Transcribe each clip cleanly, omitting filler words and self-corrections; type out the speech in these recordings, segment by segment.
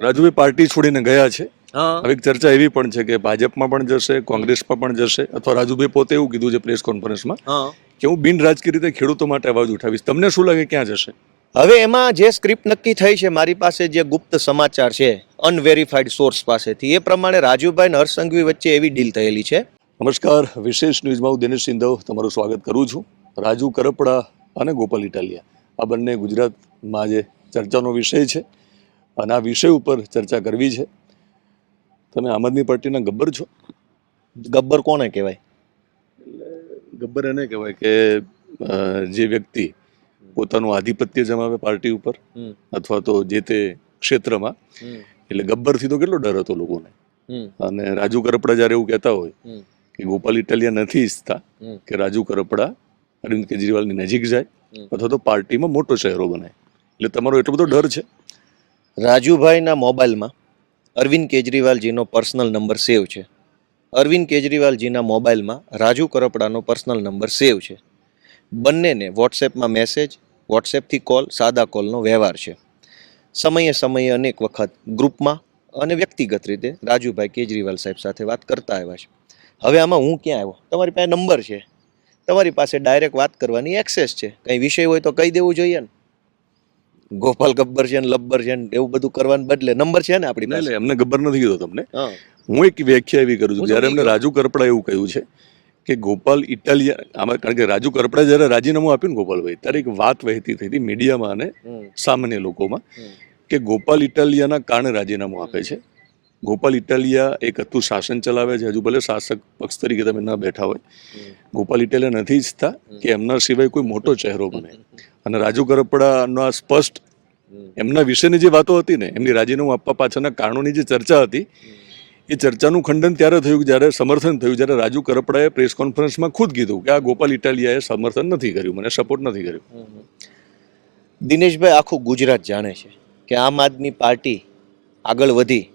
Rajubhai party છોડીને ગયા છે. હા હવે એક ચર્ચા એવી પણ છે કે ભાજપમાં પણ જશે, કોંગ્રેસમાં પણ જશે, અથવા રાજુભાઈ પોતે એવું કીધું છે પ્રેસ કોન્ફરન્સમાં હા કે હું બિન રાજકીય રીતે ખેડૂતો માટે અવાજ ઉઠાવીશ. તમને શું લાગે ક્યાં જશે? હવે એમાં જે સ્ક્રિપ્ટ નક્કી થઈ છે, મારી પાસે જે ગુપ્ત સમાચાર છે અનવેરીફાઈડ સોર્સ પાસેથી, એ પ્રમાણે રાજુભાઈ અને હર્ષ સંઘવી વચ્ચે એવી ડીલ થયેલી છે. નમસ્કાર, વિશેષ ન્યૂઝમાં હું દિનેશ સિંધવ તમારું સ્વાગત કરું છું. રાજુ કરપડા અને ગોપાલ ઇટાલિયા આ બંને ગુજરાતમાં આજે ચર્ચાનો વિષય છે અને આ વિષય ઉપર ચર્ચા કરવી છે. તમે આમ આદમી પાર્ટીના ગબ્બર છો. ગબ્બર કોને કહેવાય? ગબ્બર એને કહેવાય કે જે વ્યક્તિ પોતાનું આધિપત્ય જમાવે પાર્ટી ઉપર અથવા તો જે તે ક્ષેત્રમાં, એટલે ગબ્બરથી તો કેટલો ડર હતો લોકોને. અને રાજુ કરપડા જ્યારે એવું કહેતા હોય કે ગોપાલ ઇટાલિયા નથી ઈચ્છતા કે રાજુ કરપડા અરવિંદ કેજરીવાલની નજીક જાય અથવા તો પાર્ટીમાં મોટો ચહેરો બને, એટલે તમારો એટલો બધો ડર છે? રાજુભાઈના મોબાઈલમાં અરવિંદ કેજરીવાલજીનો પર્સનલ નંબર સેવ છે. અરવિંદ કેજરીવાલજીના મોબાઈલમાં રાજુ કરપડાનો પર્સનલ નંબર સેવ છે. બંનેને વોટ્સએપમાં મેસેજ, વોટ્સએપથી કોલ, સાદા કોલનો વ્યવહાર છે. સમયે સમયે અનેક વખત ગ્રુપમાં અને વ્યક્તિગત રીતે રાજુભાઈ કેજરીવાલ સાહેબ સાથે વાત કરતા આવ્યા છે. હવે આમાં હું ક્યાં આવ્યો? તમારી પાસે નંબર છે, તમારી પાસે ડાયરેક્ટ વાત કરવાની એક્સેસ છે. કંઈ વિષય હોય તો કહી દેવું જોઈએ ને. ગોપાલ ગબ્બર છે ને લબ્બર છે ને એવું બધું કરવાને બદલે નંબર છે ને આપણી પાસે. એમને ગબ્બર નથી કીધો તમને. હા, હું એક વ્યાખ્યા એવી કરું છું, હું જ્યારે સમજી એમને ગયો. રાજુ કરપડા એવું કહ્યું છે કે ગોપાલ ઇટાલિયા આમાં, કારણ કે રાજુ કરપડા જ્યારે રાજીનામું આપ્યું ને ગોપાલભાઈ, ત્યારે એક વાત વહેતી થઈ હતી મીડિયામાં અને સામાન્ય લોકોમાં કે ગોપાલ ઇટાલિયાના કારણે રાજીનામું આપે છે. ગોપાલ ઇટાલિયા એક હતું શાસન ચલાવે છે, હજુ ભલે શાસક પક્ષ તરીકે તમે ન બેઠા હોય. ગોપાલ ઇટાલિયા નથી ઈચ્છતા કે એમના સિવાય કોઈ મોટો ચહેરો બને. અને રાજુ કરપડાનો આ સ્પષ્ટ એમના વિશેની જે વાતો હતી ને, એમની રાજીનામું આપવા પાછળના કારણોની જે ચર્ચા હતી, એ ચર્ચાનું ખંડન ત્યારે થયું જ્યારે સમર્થન થયું, જ્યારે રાજુ કરપડાએ પ્રેસ કોન્ફરન્સમાં ખુદ કીધું કે આ ગોપાલ ઇટાલિયાએ સમર્થન નથી કર્યું, મને સપોર્ટ નથી કર્યું. દિનેશભાઈ, આખું ગુજરાત જાણે છે કે આમ આદમી પાર્ટી આગળ વધી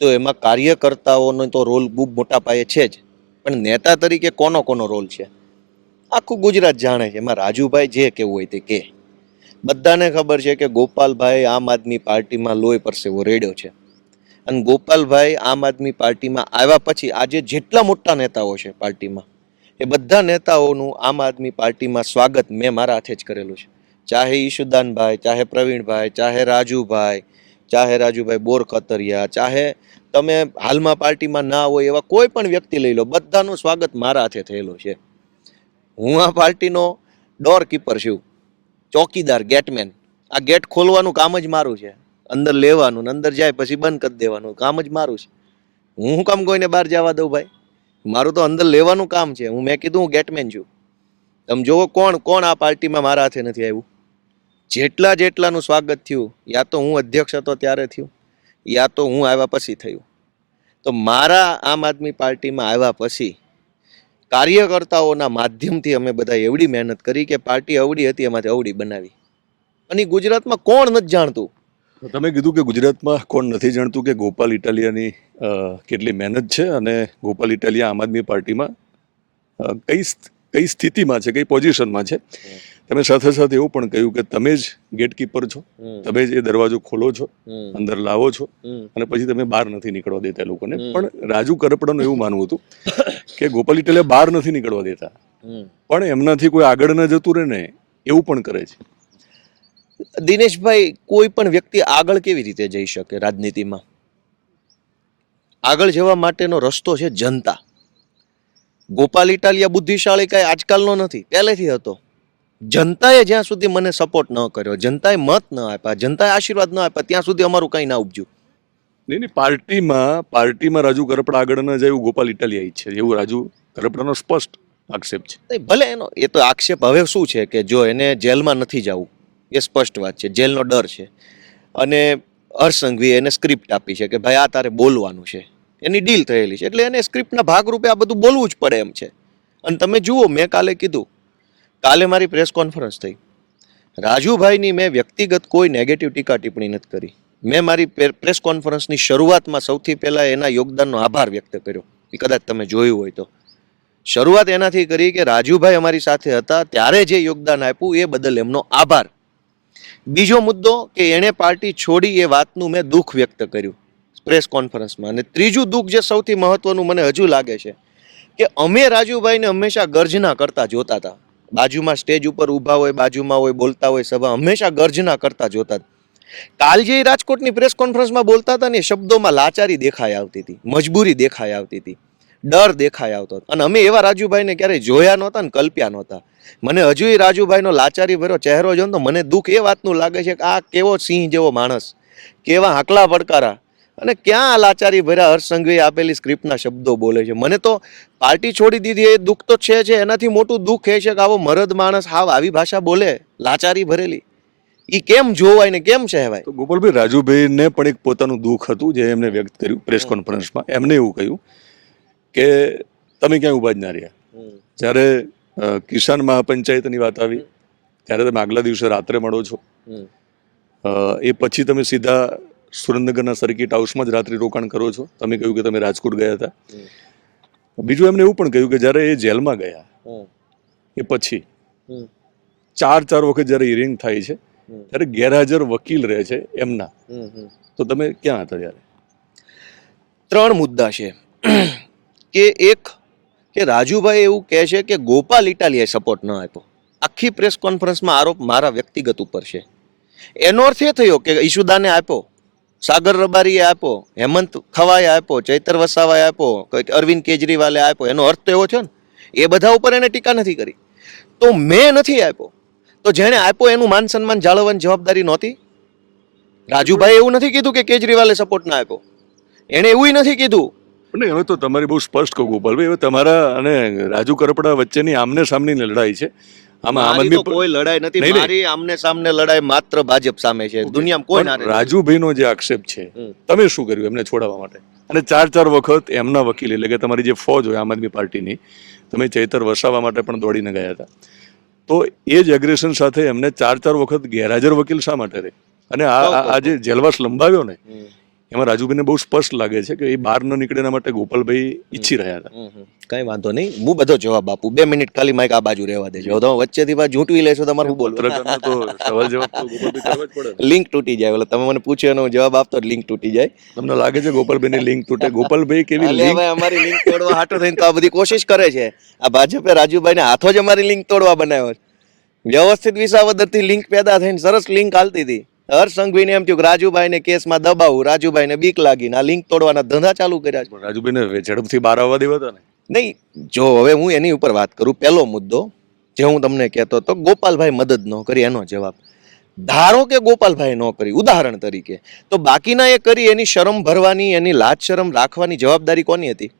તો એમાં કાર્યકર્તાઓનો તો રોલ ખૂબ મોટા પાયે છે જ, પણ નેતા તરીકે કોનો કોનો રોલ છે આખું ગુજરાત જાણે છે. એમાં રાજુભાઈ જે કેવું હોય તે કે બધાને ખબર છે કે ગોપાલભાઈ આમ આદમી પાર્ટીમાં લોહી પરસેવો રેડ્યો છે. અને ગોપાલભાઈ આમ આદમી પાર્ટીમાં આવ્યા પછી આજે જેટલા મોટા નેતાઓ છે પાર્ટીમાં, એ બધા નેતાઓનું આમ આદમી પાર્ટીમાં સ્વાગત મેં મારા હાથે જ કરેલું છે. ચાહે ઈશુદાનભાઈ, ચાહે પ્રવીણભાઈ, ચાહે રાજુભાઈ બોરખતરિયા, ચાહે તમે હાલમાં પાર્ટીમાં ના હોય એવા કોઈ પણ વ્યક્તિ લઈ લો, બધાનું સ્વાગત મારા હાથે થયેલું છે. હું આ પાર્ટીનો ડોર કીપર છું, ચોકીદાર, ગેટમેન. આ ગેટ ખોલવાનું કામ જ મારું છે, અંદર લેવાનું, અંદર જાય પછી બંધ કરી દેવાનું કામ જ મારું છે. હું કામ કોઈને બહાર જવા દઉં ભાઈ? મારું તો અંદર લેવાનું કામ છે. મેં કીધું હું ગેટમેન છું. તમે જોવો કોણ કોણ આ પાર્ટીમાં મારા હાથે નથી આવ્યું. જેટલાનું સ્વાગત થયું, યા તો હું અધ્યક્ષ હતો ત્યારે થયું, યા તો હું આવ્યા પછી થયું. તો મારા આમ આદમી પાર્ટીમાં આવ્યા પછી કાર્યકર્તાઓના માધ્યમથી અમે બધા એવડી મહેનત કરી કે પાર્ટી અવળી હતી એમાંથી અવળી બનાવી. અને ગુજરાતમાં કોણ નથી જાણતું? તમે કીધું કે ગુજરાતમાં કોણ નથી જાણતું કે ગોપાલ ઇટાલિયાની કેટલી મહેનત છે અને ગોપાલ ઇટાલિયા આમ આદમી પાર્ટીમાં કઈ સ્થિતિમાં છે, કઈ પોઝિશનમાં છે. તમે સાથે સાથે એવું પણ કહ્યું કે તમે જ ગેટકીપર છો, તમે જ એ દરવાજો ખોલો છો, અંદર લાવો છો અને પછી તમે બહાર નથી નીકળવા દેતા લોકોને. પણ રાજુ કરપડાનું એવું માનવું હતું કે ગોપાલ ઇટાલિયા બહાર નથી નીકળવા દેતા, પણ એમનાથી કોઈ આગળ ન જતું રહે ને એવું પણ કરે છે. દિનેશભાઈ, કોઈ પણ વ્યક્તિ આગળ કેવી રીતે જઈ શકે રાજનીતિમાં? આગળ જવા માટેનો રસ્તો છે જનતા. ગોપાલ ઇટાલિયા બુદ્ધિશાળી કઈ આજકાલનો નથી, પહેલેથી હતો. જનતાએ જ્યાં સુધી મને સપોર્ટ ન કર્યો, જનતાએ મત ન આપ્યા, જનતાએ આશીર્વાદ ન આપ્યા, ત્યાં સુધી અમારું કઈ ના ઉપજ્યું. નહીં, પાર્ટીમાં રાજુ કરપડા આગળ ન જાય એવું ગોપાલ ઇટાલિયા ઈચ્છે છે, એવું રાજુ કરપડાનો સ્પષ્ટ આક્ષેપ છે. ભલે એનો એ તો આક્ષેપ હવે શું છે કે જો એને જેલમાં નથી જવું, એ સ્પષ્ટ વાત છે, જેલનો ડર છે. અને હર્ષ સંઘવીએ એને સ્ક્રિપ્ટ આપી છે કે ભાઈ આ તારે બોલવાનું છે, એની ડીલ થયેલી છે, એટલે એને સ્ક્રિપ્ટના ભાગરૂપે આ બધું બોલવું જ પડે એમ છે. અને તમે જુઓ, મેં કાલે કીધું, કાલે મારી પ્રેસ કોન્ફરન્સ થઈ, રાજુભાઈની મેં વ્યક્તિગત કોઈ નેગેટિવ ટીકા ટિપ્પણી નથી કરી. મેં મારી પ્રેસ કોન્ફરન્સની શરૂઆતમાં સૌથી પહેલા એના યોગદાનનો આભાર વ્યક્ત કર્યો. એ કદાચ તમે જોયું હોય તો શરૂઆત એનાથી કરી કે રાજુભાઈ અમારી સાથે હતા ત્યારે જે યોગદાન આપ્યું એ બદલ એમનો આભાર. બીજો મુદ્દો કે એણે પાર્ટી છોડી એ વાતનું મેં દુઃખ વ્યક્ત કર્યું પ્રેસ કોન્ફરન્સમાં. અને ત્રીજું દુઃખ જે સૌથી મહત્વનું મને હજુ લાગે છે કે અમે રાજુભાઈને હંમેશા ગર્જના કરતા જોતા હતા. બાજુમાં સ્ટેજ ઉપર ઊભા હોય, બાજુમાં હોય, બોલતા હોય સભા, હંમેશા ગર્જના કરતા જોતા હતા. કાલ જે રાજકોટની પ્રેસ કોન્ફરન્સમાં બોલતા હતા ને એ શબ્દોમાં લાચારી દેખાઈ આવતી હતી, મજબૂરી દેખાઈ આવતી હતી, ડર દેખાઈ આવતો હતો. અને અમે એવા રાજુભાઈને ક્યારેય જોયા નહોતા ને કલ્પ્યા નહોતા. મને હજુ એ રાજુભાઈનો લાચારી ભર્યો ચહેરો જોઈને તો મને દુઃખ એ વાતનું લાગે છે કે આ કેવો સિંહ જેવો માણસ, કેવા હાકલા પડકારા, અને ક્યાં આ લાચારી ભર્યા હર્ષ સંઘવીએ આપેલી સ્ક્રિપ્ટના શબ્દો બોલે છે. મને તો પાર્ટી છોડી દીધી એ દુઃખ તો છે, એનાથી મોટું દુઃખ એ છે કે આવો મરદ માણસ હાવ આવી ભાષા બોલે, લાચારી ભરેલી, એ કેમ જોવાય ને કેમ સહેવાય? તો ગોપાલભાઈ, રાજુભાઈને પણ એક પોતાનું દુઃખ હતું જે એમને વ્યક્ત કર્યું પ્રેસ કોન્ફરન્સમાં. એમને એવું કહ્યું કે તમે ક્યાંય ઉભા જ ના રહ્યા. જ્યારે કિસાન મહાપંચાયતની વાત આવી ત્યારે તમે આગલા દિવસે રાત્રે મળો છો, એ પછી તમે સીધા સુરેન્દ્રનગરના સર્કિટ હાઉસમાં જ રાત્રિ રોકાણ કરો છો. તમે કહ્યું કે તમે રાજકોટ ગયા હતા. બીજું એમને એવું પણ કહ્યું કે જ્યારે એ જેલમાં ગયા એ પછી 4 વખત જ્યારે હિયરિંગ થાય છે ત્યારે ગેરહાજર વકીલ રહે છે એમના, તો તમે ક્યાં હતા ત્યારે? 3 મુદ્દા છે કે એક કે રાજુભાઈ એવું કહે છે કે ગોપાલ ઇટાલિયાએ સપોર્ટ ન આપ્યો. આખી પ્રેસ કોન્ફરન્સમાં આરોપ મારા વ્યક્તિગત ઉપર છે. એનો અર્થ એ થયો કે ઈશુદાને આપ્યો, સાગર રબારીએ આપ્યો, હેમંત ખવાએ આપ્યો, ચૈતર વસાવાએ આપ્યો, અરવિંદ કેજરીવાલે આપ્યો. એનો અર્થ તો એવો છે ને, એ બધા ઉપર એને ટીકા નથી કરી. તો મેં નથી આપ્યો, તો જેણે આપ્યો એનું માન સન્માન જાળવવાની જવાબદારી નહોતી? રાજુભાઈ એવું નથી કીધું કે કેજરીવાલે સપોર્ટ ના આપ્યો, એણે એવું નથી કીધું. નહીં, હવે તો તમારી બહુ સ્પષ્ટ કહું ગોપાલભાઈ, હવે તમારા અને રાજુ કરપડા વચ્ચેની આમને સામની લડાઈ છે. આમાં આમ આદમી કોઈ લડાઈ નથી. મારી આમને સામને લડાઈ માત્ર ભાજપ સામે છે. દુનિયામાં કોઈ ના. રાજુભાઈનો જે આક્ષેપ છે, તમે શું કર્યું એમને છોડાવવા માટે? અને 4 વખત એમના વકીલ એટલે કે તમારી જે ફોજ હોય આમ આદમી પાર્ટીની, તમે ચૈતર વસાવા માટે પણ દોડીને ગયા હતા. તો એ જ એગ્રેશન સાથે એમને 4 વખત ગેરહાજર વકીલ શા માટે રહે? અને આ જે જેલવાસ લંબાવ્યો ને, એમાં રાજુભાઈને બહુ સ્પષ્ટ લાગે છે કે એ બહાર ન નીકળે એના માટે ગોપાલભાઈ ઈચ્છી રહ્યા હતા. કઈ વાંધો નહીં, હું બધો જવાબ આપું. 2 મિનિટ ખાલી માઇક આ બાજુ રહેવા દેજો. તમે વચ્ચેથી પાછું ઝૂંટવી લેશો, તમારે શું બોલવું? તો સવાલ જવાબ તો ગોપાલભાઈ કરવા જ પડે. લિંક તૂટી જાય. એટલે તમે મને પૂછ્યો એનો જવાબ આપતો લિંક તૂટી જાય. તમને લાગે છે ગોપાલભાઈની લિંક તૂટે? ગોપાલભાઈ કેવી લિંક? હવે અમારી લિંક તોડવા હાટો થઈને તો આ બધી કોશિશ કરે છે. આ ભાજપે રાજુભાઈને હાથો જ અમારી લિંક તોડવા બનાવ્યો. વ્યવસ્થિત વિસાવદરથી લિંક પેદા થઈને સરસ લિંક હાલતી હતી. હર્ષ સંઘવીને એમ થયું કે રાજુભાઈને કેસમાં દબાવું, રાજુભાઈને બીક લાગીને આ લિંક તોડવાના ધંધા ચાલુ કર્યા છે. રાજુભાઈને ઝડપથી બહાર આવવા દેવા હતા ને? નહીં, જો હવે હું એની ઉપર વાત કરું. પહેલો મુદ્દો જે હું તમને કહેતો હતો, ગોપાલભાઈ મદદ ન કરી, એનો જવાબ ધારો કે ગોપાલભાઈ ન કરી, ઉદાહરણ તરીકે, તો બાકીના એ કરી. એની શરમ ભરવાની, એની લાજ શરમ રાખવાની જવાબદારી કોની હતી?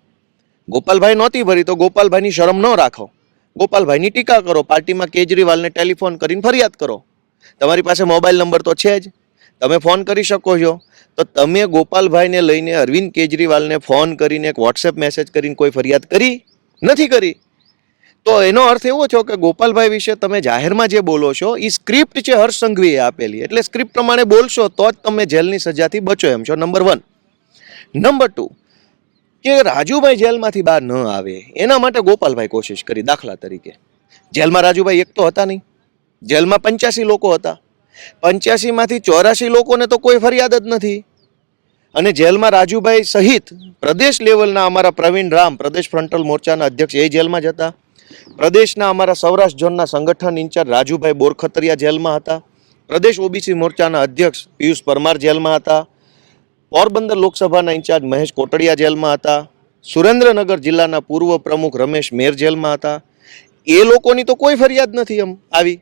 ગોપાલભાઈ નહોતી ભરી, તો ગોપાલભાઈની શરમ ન રાખો, ગોપાલભાઈની ટીકા કરો, પાર્ટીમાં કેજરીવાલને ટેલિફોન કરીને ફરિયાદ કરો. તમારી પાસે મોબાઈલ નંબર તો છે જ, તમે ફોન કરી શકો છો. તો તમે ગોપાલભાઈને લઈને અરવિંદ કેજરીવાલને ફોન કરીને, એક વોટ્સએપ મેસેજ કરીને કોઈ ફરિયાદ કરી નથી કરી? તો એનો અર્થ એવો છે કે ગોપાલભાઈ વિશે તમે જાહેરમાં જે બોલો છો એ સ્ક્રિપ્ટ છે હર્ષ સંઘવીએ આપેલી, એટલે સ્ક્રિપ્ટ પ્રમાણે બોલશો તો જ તમે જેલની સજાથી બચો એમ છો. નંબર 1. નંબર 2 કે રાજુભાઈ જેલમાંથી બહાર ન આવે એના માટે ગોપાલભાઈ કોશિશ કરી. દાખલા તરીકે જેલમાં રાજુભાઈ એક તો હતા નહીં, જેલમાં 85 લોકો હતા. 85માંથી 84 લોકોને તો કોઈ ફરિયાદ જ નથી. અને જેલમાં રાજુભાઈ સહિત પ્રદેશ લેવલના અમારા પ્રવીણ રામ, પ્રદેશ ફ્રન્ટલ મોરચાના અધ્યક્ષ, એ જેલમાં જ હતા. પ્રદેશના અમારા સૌરાષ્ટ્ર ઝોનના સંગઠન ઇન્ચાર્જ રાજુભાઈ બોરખતરિયા જેલમાં હતા. પ્રદેશ ઓબીસી મોરચાના અધ્યક્ષ પિયુષ પરમાર જેલમાં હતા. પોરબંદર લોકસભાના ઇન્ચાર્જ મહેશ કોટડિયા જેલમાં હતા. સુરેન્દ્રનગર જિલ્લાના પૂર્વ પ્રમુખ રમેશ મેર જેલમાં હતા. એ લોકોની તો કોઈ ફરિયાદ નથી એમ આવી.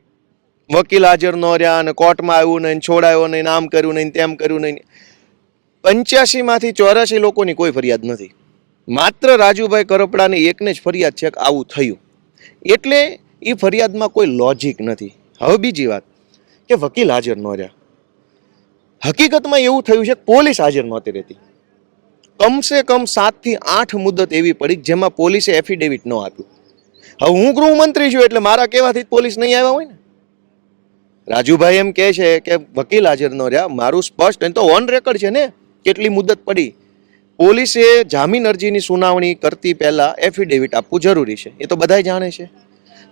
વકીલ હાજર ન રહ્યા અને કોર્ટમાં આવ્યું નહીં, છોડાયો નહીં, આમ કર્યું નહીં, તેમ કર્યું નહીં. 85માંથી 84 લોકોની કોઈ ફરિયાદ નથી. માત્ર રાજુભાઈ કરપડાને એકને જ ફરિયાદ છે કે આવું થયું. એટલે એ ફરિયાદમાં કોઈ લોજિક નથી. હવે બીજી વાત કે વકીલ હાજર ન રહ્યા. હકીકતમાં એવું થયું છે કે પોલીસ હાજર નહોતી રહેતી. કમસે કમ 7 થી 8 મુદત એવી પડી જેમાં પોલીસે એફિડેવિટ ન આપ્યું. હવે હું ગૃહમંત્રી છું એટલે મારા કહેવાથી પોલીસ નહીં આવ્યા હોય ને. રાજુભાઈ એમ કહે છે કે વકીલ હાજર ન રહ્યા. મારું સ્પષ્ટ, એ તો ઓન રેકોર્ડ છે ને કેટલી મુદત પડી. પોલીસે જામીન અરજીની સુનાવણી કરતી પહેલા એફિડેવિટ આપવું જરૂરી છે, એ તો બધાય જાણે છે.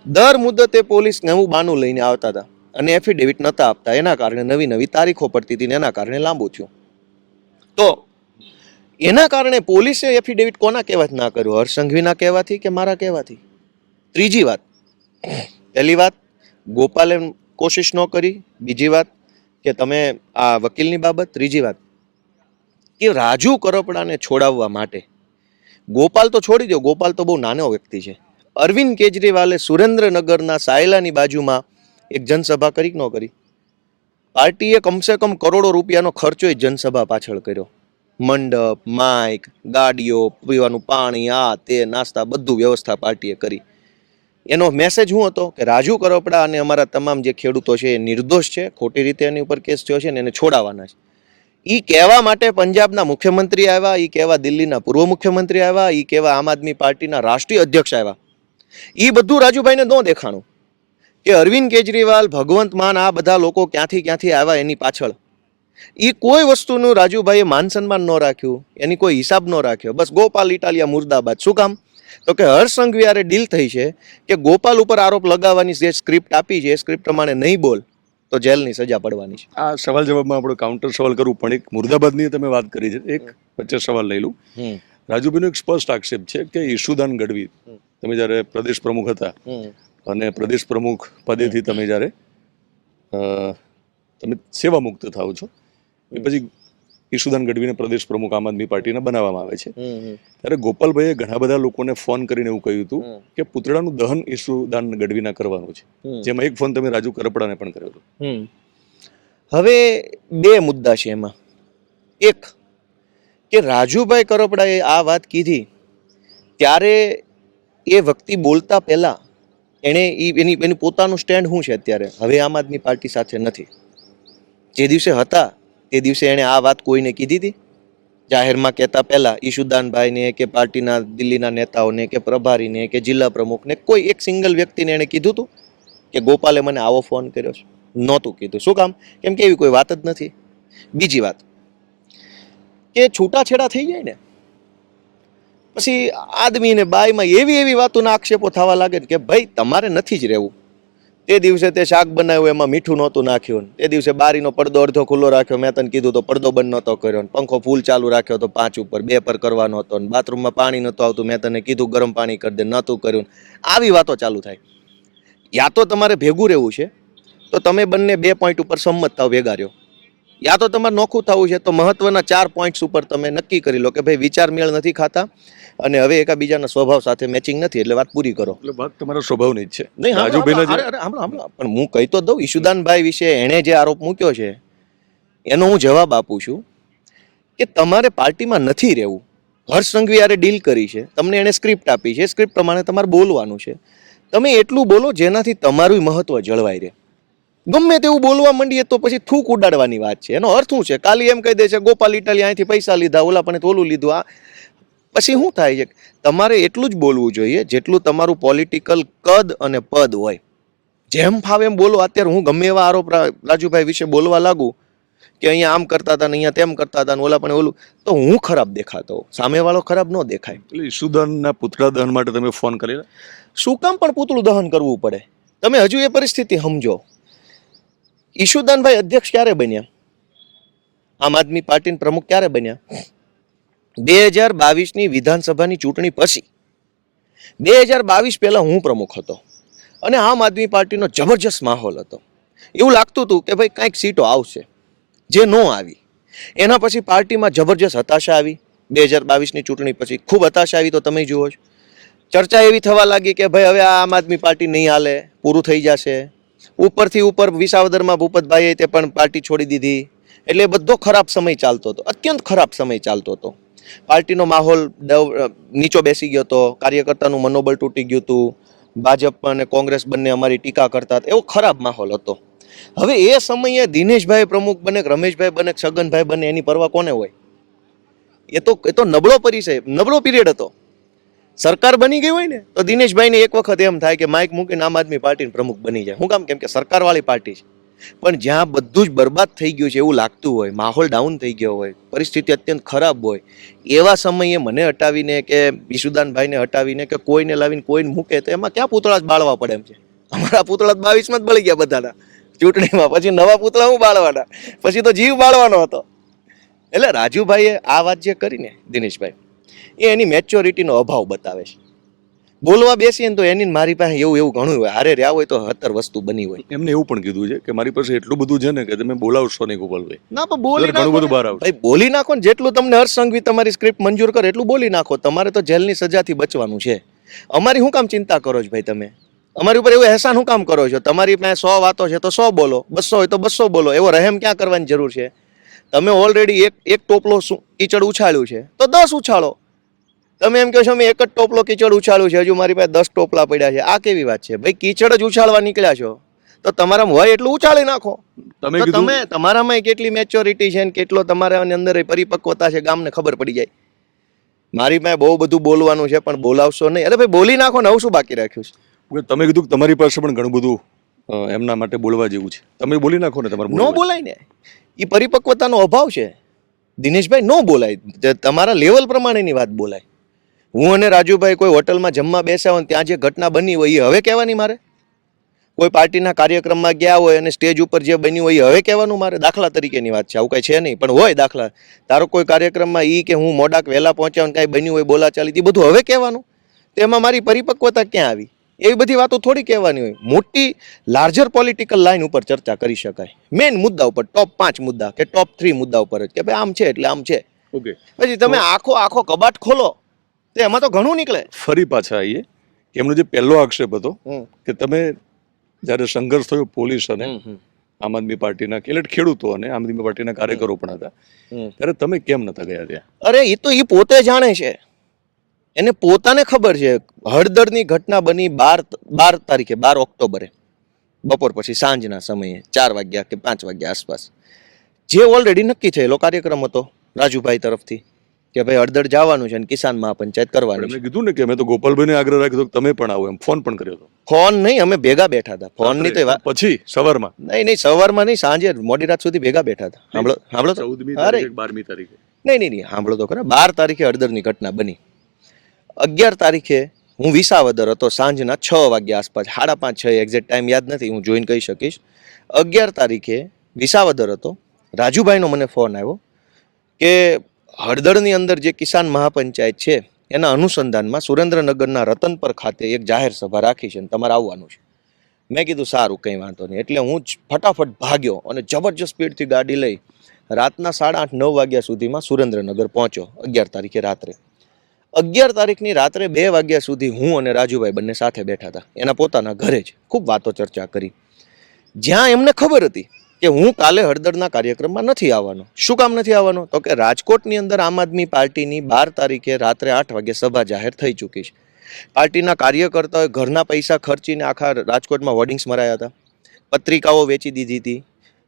દર મુદતે પોલીસ નવું બાનું લઈને આવતા હતા અને એફિડેવિટ નહોતા આપતા, એના કારણે નવી નવી તારીખો પડતી હતી ને એના કારણે લાંબુ થયું. તો એના કારણે પોલીસે એફિડેવિટ કોના કહેવાથી ના કર્યું? હર્ષ સંઘવીના કહેવાથી કે મારા કહેવાથી? ત્રીજી વાત, પહેલી વાત ગોપાલે કોશિશ ન કરી, બીજી વાત કે તમે આ વકીલની બાબત, ત્રીજી વાત કે રાજુ કરપડાને છોડાવવા માટે ગોપાલ તો છોડી દો, ગોપાલ તો બહુ નાનો વ્યક્તિ છે. અરવિંદ કેજરીવાલે સુરેન્દ્રનગરના સાયલાની બાજુમાં એક જનસભા કરી ન કરી? પાર્ટીએ કમસે કમ કરોડો રૂપિયાનો ખર્ચો એ જનસભા પાછળ કર્યો. મંડપ, માઇક, ગાડીઓ, પીવાનું પાણી, આ તે નાસ્તા, બધું વ્યવસ્થા પાર્ટીએ કરી. એનો મેસેજ શું હતો કે રાજુ કરપડા અને અમારા તમામ જે ખેડૂતો છે એ નિર્દોષ છે, ખોટી રીતે એની ઉપર કેસ થયો છે ને એને છોડાવવાના છે. ઈ કહેવા માટે પંજાબના મુખ્યમંત્રી આવ્યા, ઈ કહેવા દિલ્હીના પૂર્વ મુખ્યમંત્રી આવ્યા, ઈ કહેવા આમ આદમી પાર્ટીના રાષ્ટ્રીય અધ્યક્ષ આવ્યા. ઈ બધું રાજુભાઈને ન દેખાણું કે અરવિંદ કેજરીવાલ, ભગવંત માન, આ બધા લોકો ક્યાંથી આવ્યા એની પાછળ. ઈ કોઈ વસ્તુનું રાજુભાઈએ માન સન્માન ન રાખ્યું, એની કોઈ હિસાબ ન રાખ્યો. બસ ગોપાલ ઇટાલિયા મુર્દાબાદ. શું કામ? તો કે હર્ષ સંઘવી હારે ડીલ થઈ છે કે ગોપાલ ઉપર આરોપ લગાવવાની જે સ્ક્રિપ્ટ આપી છે એ સ્ક્રિપ્ટ પ્રમાણે નહીં બોલ તો જેલની સજા પડવાની છે. આ સવાલ જવાબમાં આપણે કાઉન્ટર સવાલ કરવું પણ એક મુર્દાબાદની તમે વાત કરી છે, એક વચ્ચે સવાલ લઈ લઉં. રાજુભાઈનો એક સ્પષ્ટ આક્ષેપ છે કે ઈશુદાન ગઢવી, તમે જ્યારે પ્રદેશ પ્રમુખ હતા અને પ્રદેશ પ્રમુખ પદેથી તમે જ્યારે તમે સેવા મુક્ત થાવ છો એ પછી ઈશુદાન ગઢવીને પ્રદેશ પ્રમુખ આમ આદમી પાર્ટીને બનાવવામાં આવે છે, ત્યારે ગોપાલભાઈએ ઘણા બધા લોકોને ફોન કરીને એવું કહ્યું હતું કે પુતળાનું દહન ઈશુદાન ગઢવીના કરવાનું છે, જેમાં એક ફોન તમે રાજુ કરપડાને પણ કર્યો હતો. હવે બે મુદ્દા છે એમાં. એક કે રાજુભાઈ કરપડાએ આ વાત કીધી ત્યારે એ વ્યક્તિ બોલતા પહેલા એણે એની પોતાનું સ્ટેન્ડ શું છે અત્યારે? હવે આમ આદમી પાર્ટી સાથે નથી. જે દિવસે હતા તે દિવસે એણે આ વાત કોઈને કીધી હતી જાહેરમાં કહેતા પહેલા? ઈશુદાનભાઈને કે પાર્ટીના દિલ્હીના નેતાઓને કે પ્રભારીને કે જિલ્લા પ્રમુખને કોઈ એક સિંગલ વ્યક્તિને એણે કીધું હતું કે ગોપાલે મને આવો ફોન કર્યો છે? નહોતું કીધું. શું કામ? કેમ કે એવી કોઈ વાત જ નથી. બીજી વાત કે છૂટાછેડા થઈ જાય ને પછી આદમી ને બાઈમાં એવી વાતોના આક્ષેપો થવા લાગે કે ભાઈ તમારે નથી જ રહેવું. તે દિવસે તે શાક બનાવ્યું એમાં મીઠું નહોતું નાખ્યું, તે દિવસે બારીનો પડદો અડધો ખુલ્લો રાખ્યો, મેં તને કીધું તો પડદો બંધ નહોતો કર્યો, પંખો ફૂલ ચાલુ રાખ્યો તો 5 ઉપર 2 પર કરવાનો હતો, બાથરૂમમાં પાણી નહોતું આવતું, મેં તને કીધું ગરમ પાણી કરી દે, નહોતું કર્યું. આવી વાતો ચાલુ થાય. યા તો તમારે ભેગું રહેવું છે તો તમે બંને 2 પોઈન્ટ ઉપર સંમત થાવ, ભેગા રહ્યો. યા તો તમારે નોખું થવું છે તો મહત્વના 4 પોઈન્ટ્સ ઉપર તમે નક્કી કરી લો કે ભાઈ વિચાર મેળ નથી ખાતા અને હવે એકાબીજાના સ્વભાવ સાથે મેચિંગ નથી, એટલે વાત પૂરી કરો. એટલે વાત તમારા સ્વભાવની જ છે. નહીં, પણ હું કહી તો દઉં, ઈશુદાનભાઈ વિશે એણે જે આરોપ મૂક્યો છે એનો હું જવાબ આપું છું કે તમારે પાર્ટીમાં નથી રહેવું. હર્ષ સંઘવી હારે ડીલ કરી છે, તમને એણે સ્ક્રિપ્ટ આપી છે, સ્ક્રિપ્ટ પ્રમાણે તમારે બોલવાનું છે. તમે એટલું બોલો જેનાથી તમારું મહત્વ જળવાઈ રહે. ગમે તેવું બોલવા માંડીએ તો પછી થૂક ઉડાડવાની વાત છે. એનો અર્થ શું છે? કાલી એમ કહી દે છે ગોપાલ ઇટાલિયા અહીંથી પૈસા લીધા, ઓલા પણ ઓલું લીધું. આ પછી શું થાય છે? તમારે એટલું જ બોલવું જોઈએ જેટલું તમારું પોલિટિકલ કદ અને પદ હોય. જેમ ફાવે એમ બોલો. અત્યારે હું ગમે એવા આરોપ રાજુભાઈ વિશે બોલવા લાગુ કે અહીંયા આમ કરતા હતા ને અહીંયા તેમ કરતા હતા ને ઓલા પણ ઓલું, તો હું ખરાબ દેખાતો, સામેવાળો ખરાબ ન દેખાય. એટલે ઈશુદાનના પુતળા દહન માટે તમે ફોન કરેલા? શું કામ પણ પૂતળું દહન કરવું પડે? તમે હજુ એ પરિસ્થિતિ સમજો. ઈશુદાનભાઈ અધ્યક્ષ ક્યારે બન્યા? આમ આદમી પાર્ટીના પ્રમુખ ક્યારે બન્યા? 2022ની વિધાનસભાની ચૂંટણી પછી. 2022 પહેલા હું પ્રમુખ હતો અને આમ આદમી પાર્ટીનો જબરજસ્ત માહોલ હતો. એવું લાગતું હતું કે ભાઈ કાંઈક સીટો આવશે, જે ન આવી. એના પછી પાર્ટીમાં જબરજસ્ત હતાશા આવી. 2022ની ચૂંટણી પછી ખૂબ હતાશા આવી. તો તમે જુઓ છો, ચર્ચા એવી થવા લાગી કે ભાઈ હવે આમ આદમી પાર્ટી નહીં હાલે, પૂરું થઈ જશે. ઉપરથી ઉપર વિસાવદરમાં ભૂપતભાઈએ તે પણ પાર્ટી છોડી દીધી. એટલે બધો ખરાબ સમય ચાલતો હતો, અત્યંત ખરાબ સમય ચાલતો હતો. પાર્ટીનો માહોલ નીચો બેસી ગયો હતો, કાર્યકર્તાનું મનોબળ તૂટી ગયું હતું, ભાજપ અને કોંગ્રેસ બંને અમારી ટીકા કરતા હતા, એવો ખરાબ માહોલ હતો. હવે એ સમયે દિનેશભાઈ પ્રમુખ બને, રમેશભાઈ બને, છગનભાઈ બને, એની પરવા કોને હોય? એ તો નબળો પરિચય, નબળો પીરિયડ હતો. સરકાર બની ગઈ હોય ને તો દિનેશભાઈને એક વખત એમ થાય કે માઇક મૂકીને આમ આદમી પાર્ટીના પ્રમુખ બની જાય. શું કામ? કેમ કે સરકારવાળી પાર્ટી છે. પણ જ્યાં બધું જ બરબાદ થઈ ગયું છે એવું લાગતું હોય, માહોલ ડાઉન થઈ ગયો હોય, પરિસ્થિતિ અત્યંત ખરાબ હોય, એવા સમયે મને હટાવીને કે ઈશુદાનભાઈને હટાવીને કે કોઈને લાવીને કોઈને મૂકે તો એમાં ક્યાં પૂતળા જ બાળવા પડે એમ છે? અમારા પૂતળા 22માં જ બળી ગયા બધાના. ચૂંટણીમાં પછી નવા પૂતળા હું બાળવાના, પછી તો જીવ બાળવાનો હતો. એટલે રાજુભાઈએ આ વાત જે કરીને દિનેશભાઈ, એ એની મેચ્યોરિટીનો અભાવ બતાવે છે. બોલવા બેસીએ ને તો એની ને મારી પાસે એવું ઘણું હોય, હારે રહ્યા હોય તો 70 વસ્તુ બની હોય. એમને એવું પણ કીધું છે કે મારી પાસે એટલું બધું છે ને કે તમે બોલાવશો નહીં ગોપાલભાઈ. ના પણ બોલી ઘણું બધું બહાર આવશે. ભાઈ બોલી નાખો ને, જેટલું તમને હર્ષ સંઘવી તમારી સ્ક્રિપ્ટ મંજૂર કરે એટલું બોલી નાખો. તમારે તો જેલની સજાથી બચવાનું છે. અમારી શું કામ ચિંતા કરો છો ભાઈ તમે? અમારી ઉપર એવું અહેસાન શું કામ કરો છો? તમારી પાસે 100 વાતો છે તો 100 બોલો, 200 હોય તો 200 બોલો. એવો રહેમ ક્યાં કરવાની જરૂર છે? તમે ઓલરેડી એક ટોપલો કીચડ ઉછાળ્યું છે તો 10 ઉછાળો. તમે એમ કહો છો અમે એક જ ટોપલો કીચડ ઉછાળ્યું છે, હજુ મારી પાસે 10 ટોપલા પડ્યા છે. આ કેવી વાત છે ભાઈ? કીચડ જ ઉછાળવા નીકળ્યા છો તો તમારામાં હોય એટલું ઉછાળી નાખો. તમે તો કીધું તમે તમારામાં કેટલી મેચ્યોરિટી છે ને કેટલો તમારા અંદર પરિપક્વતા છે ગામને ખબર પડી જાય. મારી પાસે બહુ બધું બોલવાનું છે પણ બોલાવશો નહીં. અરે ભાઈ બોલી નાખો ને, હવે શું બાકી રાખ્યું છે? તમે કીધું કે તમારી પાસે પણ ઘણું બધું એમના માટે બોલવા જેવું છે. તમે બોલી નાખો ને તમારે. ન બોલાય ને, એ પરિપક્વતાનો અભાવ છે દિનેશભાઈ. ન બોલાય, તમારા લેવલ પ્રમાણેની વાત બોલાય. હું અને રાજુભાઈ કોઈ હોટલમાં જમવા બેસ્યા હોય ત્યાં જે ઘટના બની હોય એ હવે કહેવાની મારે? કોઈ પાર્ટીના કાર્યક્રમમાં ગયા હોય અને સ્ટેજ ઉપર જે બન્યું હોય એ હવે કહેવાનું મારે? દાખલા તરીકેની વાત છે, આવું કઈ છે નહીં પણ હોય દાખલા. તારો કોઈ કાર્યક્રમમાં ઈ કે હું મોડાક વહેલા પહોંચ્યા ને કાંઈ બન્યું હોય બોલાચાલી, એ બધું હવે કહેવાનું? તો એમાં મારી પરિપક્વતા ક્યાં આવી? એવી બધી વાતો થોડી કહેવાની હોય. મોટી લાર્જર પોલિટિકલ લાઈન ઉપર ચર્ચા કરી શકાય, મેઇન મુદ્દા ઉપર, ટોપ 5 મુદ્દા કે ટોપ 3 મુદ્દા ઉપર જ કે ભાઈ આમ છે એટલે આમ છે. ઓકે, પછી તમે આખો કબાટ ખોલો તો એમાં તો ઘણું નીકળે. ફરી પાછા આવીએ. એમનો જે પહેલો આક્ષેપ હતો કે તમે જ્યારે સંઘર્ષ થયો પોલીસ અને આમ આદમી પાર્ટીના, એટલે ખેડૂતો અને આમ આદમી પાર્ટીના કાર્યકરો પણ હતા, ત્યારે તમે કેમ નતા ગયા ત્યાં? અરે એ તો એ પોતે જાણે છે, એને પોતાને ખબર છે. હળદરની ઘટના બની 12 તારીખે 12 ઓક્ટોબરે બપોર પછી સાંજના સમયે 4 વાગ્યા કે 5 વાગ્યા આસપાસ, જે ઓલરેડી નક્કી થયેલો કાર્યક્રમ હતો રાજુભાઈ તરફથી કે ભાઈ હળદર જવાનું છે અને કિસાન મહાપંચાયત કરવાની છે. એમને કીધું ને કે મેં તો ગોપાલભાઈને આગ્રહ રાખ્યો કે તમે પણ આવો, એમ ફોન પણ કર્યો હતો. ફોન નહીં, અમે ભેગા બેઠા હતા. ફોન ની તો વાત પછી સવારમાં નહીં, સવારમાં નહીં, સાંજે મોડી રાત સુધી ભેગા બેઠા હતા. સાંભળો તો 14મી તારીખે 12મી તારીખે નહીં, સાંભળો તો ખરા. 12 તારીખે હળદરની ઘટના બની. 11 તારીખે હું વિસાવદર હતો, સાંજના 6 વાગ્યા આસપાસ, 5:30 6 એક્ઝેક્ટ ટાઈમ યાદ નથી, હું જોઈને કહી શકીશ. 11 તારીખે વિસાવદર હતો. રાજુભાઈનો મને ફોન આવ્યો કે હળદરની અંદર જે કિસાન મહાપંચાયત છે એના અનુસંધાનમાં સુરેન્દ્રનગરના રતનપર ખાતે એક જાહેર સભા રાખી છે અને તમારે આવવાનું છે. મેં કીધું સારું, કંઈ વાંધો નહીં. એટલે હું ફટાફટ ભાગ્યો અને જબરજસ્ત સ્પીડથી ગાડી લઈ રાતના 8:30 9 વાગ્યા સુધીમાં સુરેન્દ્રનગર પહોંચ્યો. 11 તારીખે રાત્રે 11 તારીખની રાત્રે 2 વાગ્યા સુધી હું અને રાજુભાઈ બંને સાથે બેઠા હતા એના પોતાના ઘરે જ. ખૂબ વાતો ચર્ચા કરી. જ્યાં એમને ખબર હતી કે હું કાલે હળદરના કાર્યક્રમમાં નથી આવવાનો. શું કામ નથી આવવાનો? તો કે રાજકોટની અંદર આમ આદમી પાર્ટીની 12 તારીખે રાત્રે 8 વાગે સભા જાહેર થઈ ચૂકી છે. પાર્ટીના કાર્યકર્તાઓએ ઘરના પૈસા ખર્ચીને આખા રાજકોટમાં હોર્ડિંગ્સ મરાયા હતા, પત્રિકાઓ વેચી દીધી હતી,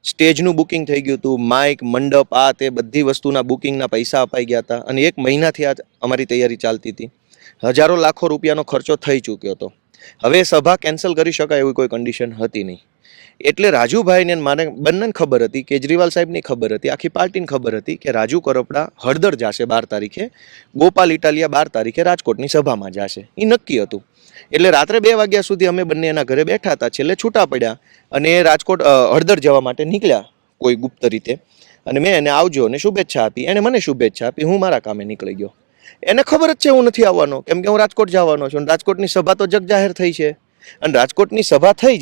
સ્ટેજનું બુકિંગ થઈ ગયું હતું, માઇક મંડપ આ તે બધી વસ્તુના બુકિંગના પૈસા અપાઈ ગયા હતા અને 1 મહિનાથી આ અમારી તૈયારી ચાલતી હતી. હજારો લાખો રૂપિયાનો ખર્ચો થઈ ચૂક્યો હતો. હવે સભા કેન્સલ કરી શકાય એવી કોઈ કન્ડિશન હતી નહીં. એટલે રાજુભાઈને મને બંનેને ખબર હતી, કેજરીવાલ સાહેબની ખબર હતી, આખી પાર્ટીને ખબર હતી કે રાજુ કરપડા હળદર જશે 12 તારીખે, ગોપાલ ઇટાલિયા 12 તારીખે રાજકોટની સભામાં જશે, એ નક્કી હતું. એટલે રાત્રે 2 વાગ્યા સુધી અમે બંને એના ઘરે બેઠા હતા. છેલ્લે છૂટા પડ્યા અને રાજકોટ હળદર જવા માટે નીકળ્યા કોઈ ગુપ્ત રીતે અને મેં એને આવજો અને શુભેચ્છા આપી. એને મને શુભેચ્છા આપી. હું મારા કામે નીકળી ગયો. એને ખબર જ છે હું નથી આવવાનો, કેમ કે હું રાજકોટ જવાનો છું. રાજકોટની સભા તો જગ જાહેર થઈ છે અને રાજકોટની સભા થઈ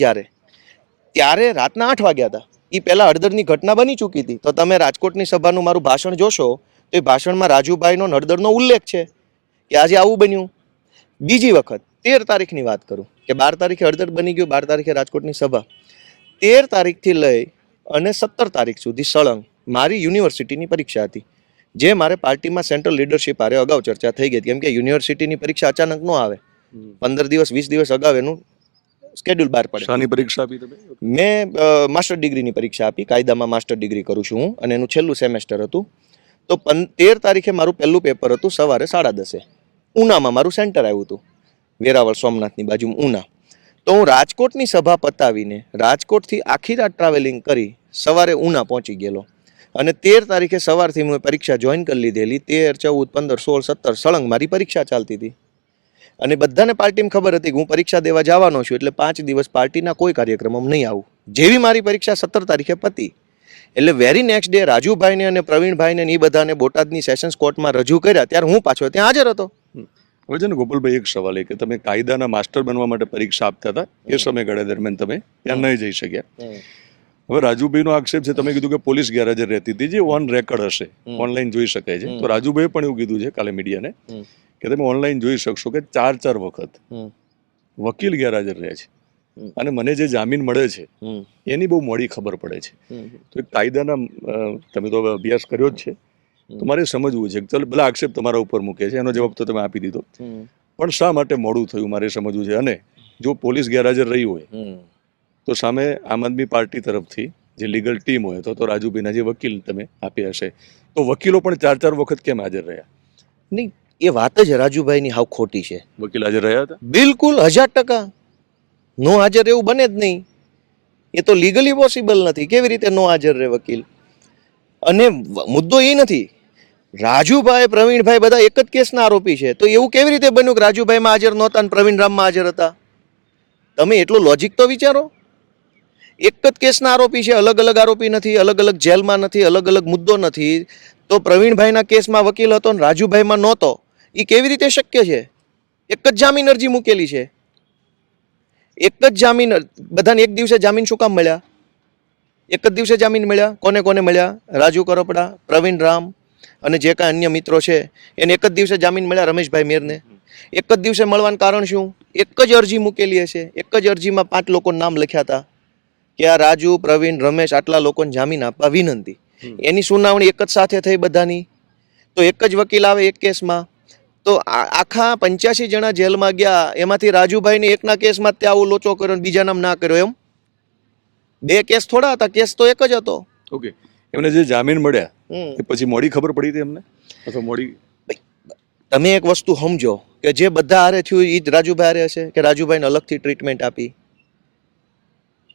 ત્યારે રાતના 8 વાગ્યા હતા. એ પહેલા હળદરની ઘટના બની ચૂકી હતી. તો તમે રાજકોટની સભાનું મારું ભાષણ જોશો તો એ ભાષણમાં રાજુભાઈનો હળદરનો ઉલ્લેખ છે કે આજે આવું બન્યું. બીજી વખત 13 તારીખની વાત કરું કે 12 તારીખે હળદર બની ગયું, 12 તારીખે રાજકોટની સભા. 13 તારીખથી લઈ અને 17 તારીખ સુધી સળંગ મારી યુનિવર્સિટીની પરીક્ષા હતી, જે મારે પાર્ટીમાં સેન્ટ્રલ લીડરશિપ આરે અગાઉ ચર્ચા થઈ ગઈ. કેમ કે યુનિવર્સિટીની પરીક્ષા અચાનક ન આવે, 15 દિવસ 20 દિવસ અગાઉ એનું સ્કેડ્યુલ બહાર પડે. શાની પરીક્ષા આપી તમે? મેં માસ્ટર ડિગ્રીની પરીક્ષા આપી, કાયદામાં માસ્ટર ડિગ્રી કરું છું હું અને એનું છેલ્લું સેમેસ્ટર હતું. તો 13 તારીખે મારું પહેલું પેપર હતું સવારે 10:30. ઉનામાં મારું સેન્ટર આવ્યું હતું, વેરાવળ સોમનાથની બાજુ ઉના. તો હું રાજકોટની સભા પતાવીને રાજકોટથી આખી રાત ટ્રાવેલિંગ કરી સવારે ઉના પહોંચી ગયેલો અને 13 તારીખે સવારથી મેં પરીક્ષા જોઈન કરી લીધેલી. 13 14 15 16 17 સળંગ મારી પરીક્ષા ચાલતી હતી. અને બધાને પાર્ટીમાં ખબર હતી કે હું પરીક્ષા દેવા જવાનો છું, એટલે 5 દિવસ પાર્ટીના કોઈ કાર્યક્રમમાં નહીં આવું. જેવી મારી પરીક્ષા 17 તારીખે પતી, એટલે વેરી નેક્સ્ટ ડે રાજુભાઈને અને પ્રવીણભાઈને ને એ બધાને બોટાદની સેશન્સ કોર્ટમાં રજૂ કર્યા ત્યારે હું પાછો ત્યાં હાજર હતો. હવે છે ને ગોપાલભાઈ, એક સવાલ એ કે તમે કાયદાના માસ્ટર બનવા માટે પરીક્ષા આપતા હતા, એ સમયગાળા દરમિયાન તમે ત્યાં નહીં જઈ શક્યા. હવે રાજુભાઈનો આક્ષેપ છે, તમે કીધું કે પોલીસ ગેરહાજર રહેતી હતી, જે ઓન રેકોર્ડ હશે, ઓનલાઈન જોઈ શકાય છે. તો રાજુભાઈએ પણ એવું કીધું છે કાલે મીડિયાને કે તમે ઓનલાઈન જોઈ શકશો કે 4 વખત વકીલ ગેરહાજર રહે છે, અને મને જે જામીન મળે છે એની બહુ મોડી ખબર પડે છે. તો એક કાયદાના તમે તો હવે અભ્યાસ કર્યો જ છે, તો મારે સમજવું છે. ચાલો ભલે આક્ષેપ તમારા ઉપર મૂકે છે, એનો જવાબ તો તમે આપી દીધો, પણ શા માટે મોડું થયું મારે સમજવું છે. અને જો પોલીસ ગેરહાજર રહી હોય તો સામે આમ આદમી પાર્ટી તરફથી જે લીગલ ટીમ હોય તો રાજુભાઈના જે વકીલ તમે આપ્યા હશે, તો વકીલો પણ 4 વખત કેમ હાજર રહ્યા? નહીં, એ વાત જ રાજુભાઈની હાવ ખોટી છે. વકીલ હાજર રહ્યા હતા? બિલકુલ 1000%. નો હાજર એવું બને જ નહીં. એ તો લીગલી પોસિબલ નથી. કેવી રીતે નો હાજર રહે વકીલ? અને મુદ્દો એ નથી, રાજુભાઈ પ્રવીણભાઈ બધા એક જ કેસના આરોપી છે, તો એવું કેવી રીતે બન્યું કે રાજુભાઈમાં હાજર નહોતા અને પ્રવીણરામમાં હાજર હતા? તમે એટલું લોજિક તો વિચારો. એક જ કેસના આરોપી છે, અલગ અલગ આરોપી નથી, અલગ અલગ જેલમાં નથી, અલગ અલગ મુદ્દો નથી. તો પ્રવીણભાઈના કેસમાં વકીલ હતો અને રાજુભાઈમાં નહોતો, એ કેવી રીતે શક્ય છે? એક જ જામીન અરજી મૂકેલી છે, એક જ જામીન. બધાને એક દિવસે જામીન શું કામ મળ્યા? એક જ દિવસે જામીન મળ્યા. કોને કોને મળ્યા? રાજુ કરપડા, પ્રવીણ રામ અને જે કાંઈ અન્ય મિત્રો છે એને એક જ દિવસે જામીન મળ્યા. રમેશભાઈ મેરને એક જ દિવસે મળવાનું કારણ શું? એક જ અરજી મૂકેલી હશે, એક જ અરજીમાં 5 લોકોના નામ લખ્યા હતા કે આ રાજુ, પ્રવીણ, રમેશ આટલા લોકોને જામીન આપવા વિનંતી. એની સુનાવણી એક જ સાથે થઈ બધાની. તો એક જ વકીલ આવે એક કેસમાં. તો આખા 85 જણા જેલમાં ગયા, એમાંથી રાજુભાઈને એકના કેસમાં ત્યાં આવું લોચો કર્યો અને બીજા નામ ના કર્યો. એમ 2 કેસ થોડા હતા, કેસ તો એક જ હતો. ઓકે, એમને જે જામીન મળ્યા એ પછી મોડી ખબર પડી હતી એમને, અથવા મોડી? તમે એક વસ્તુ સમજો કે જે બધા હારે થયું એ જ રાજુભાઈ હારે હશે કે રાજુભાઈને અલગથી ટ્રીટમેન્ટ આપી?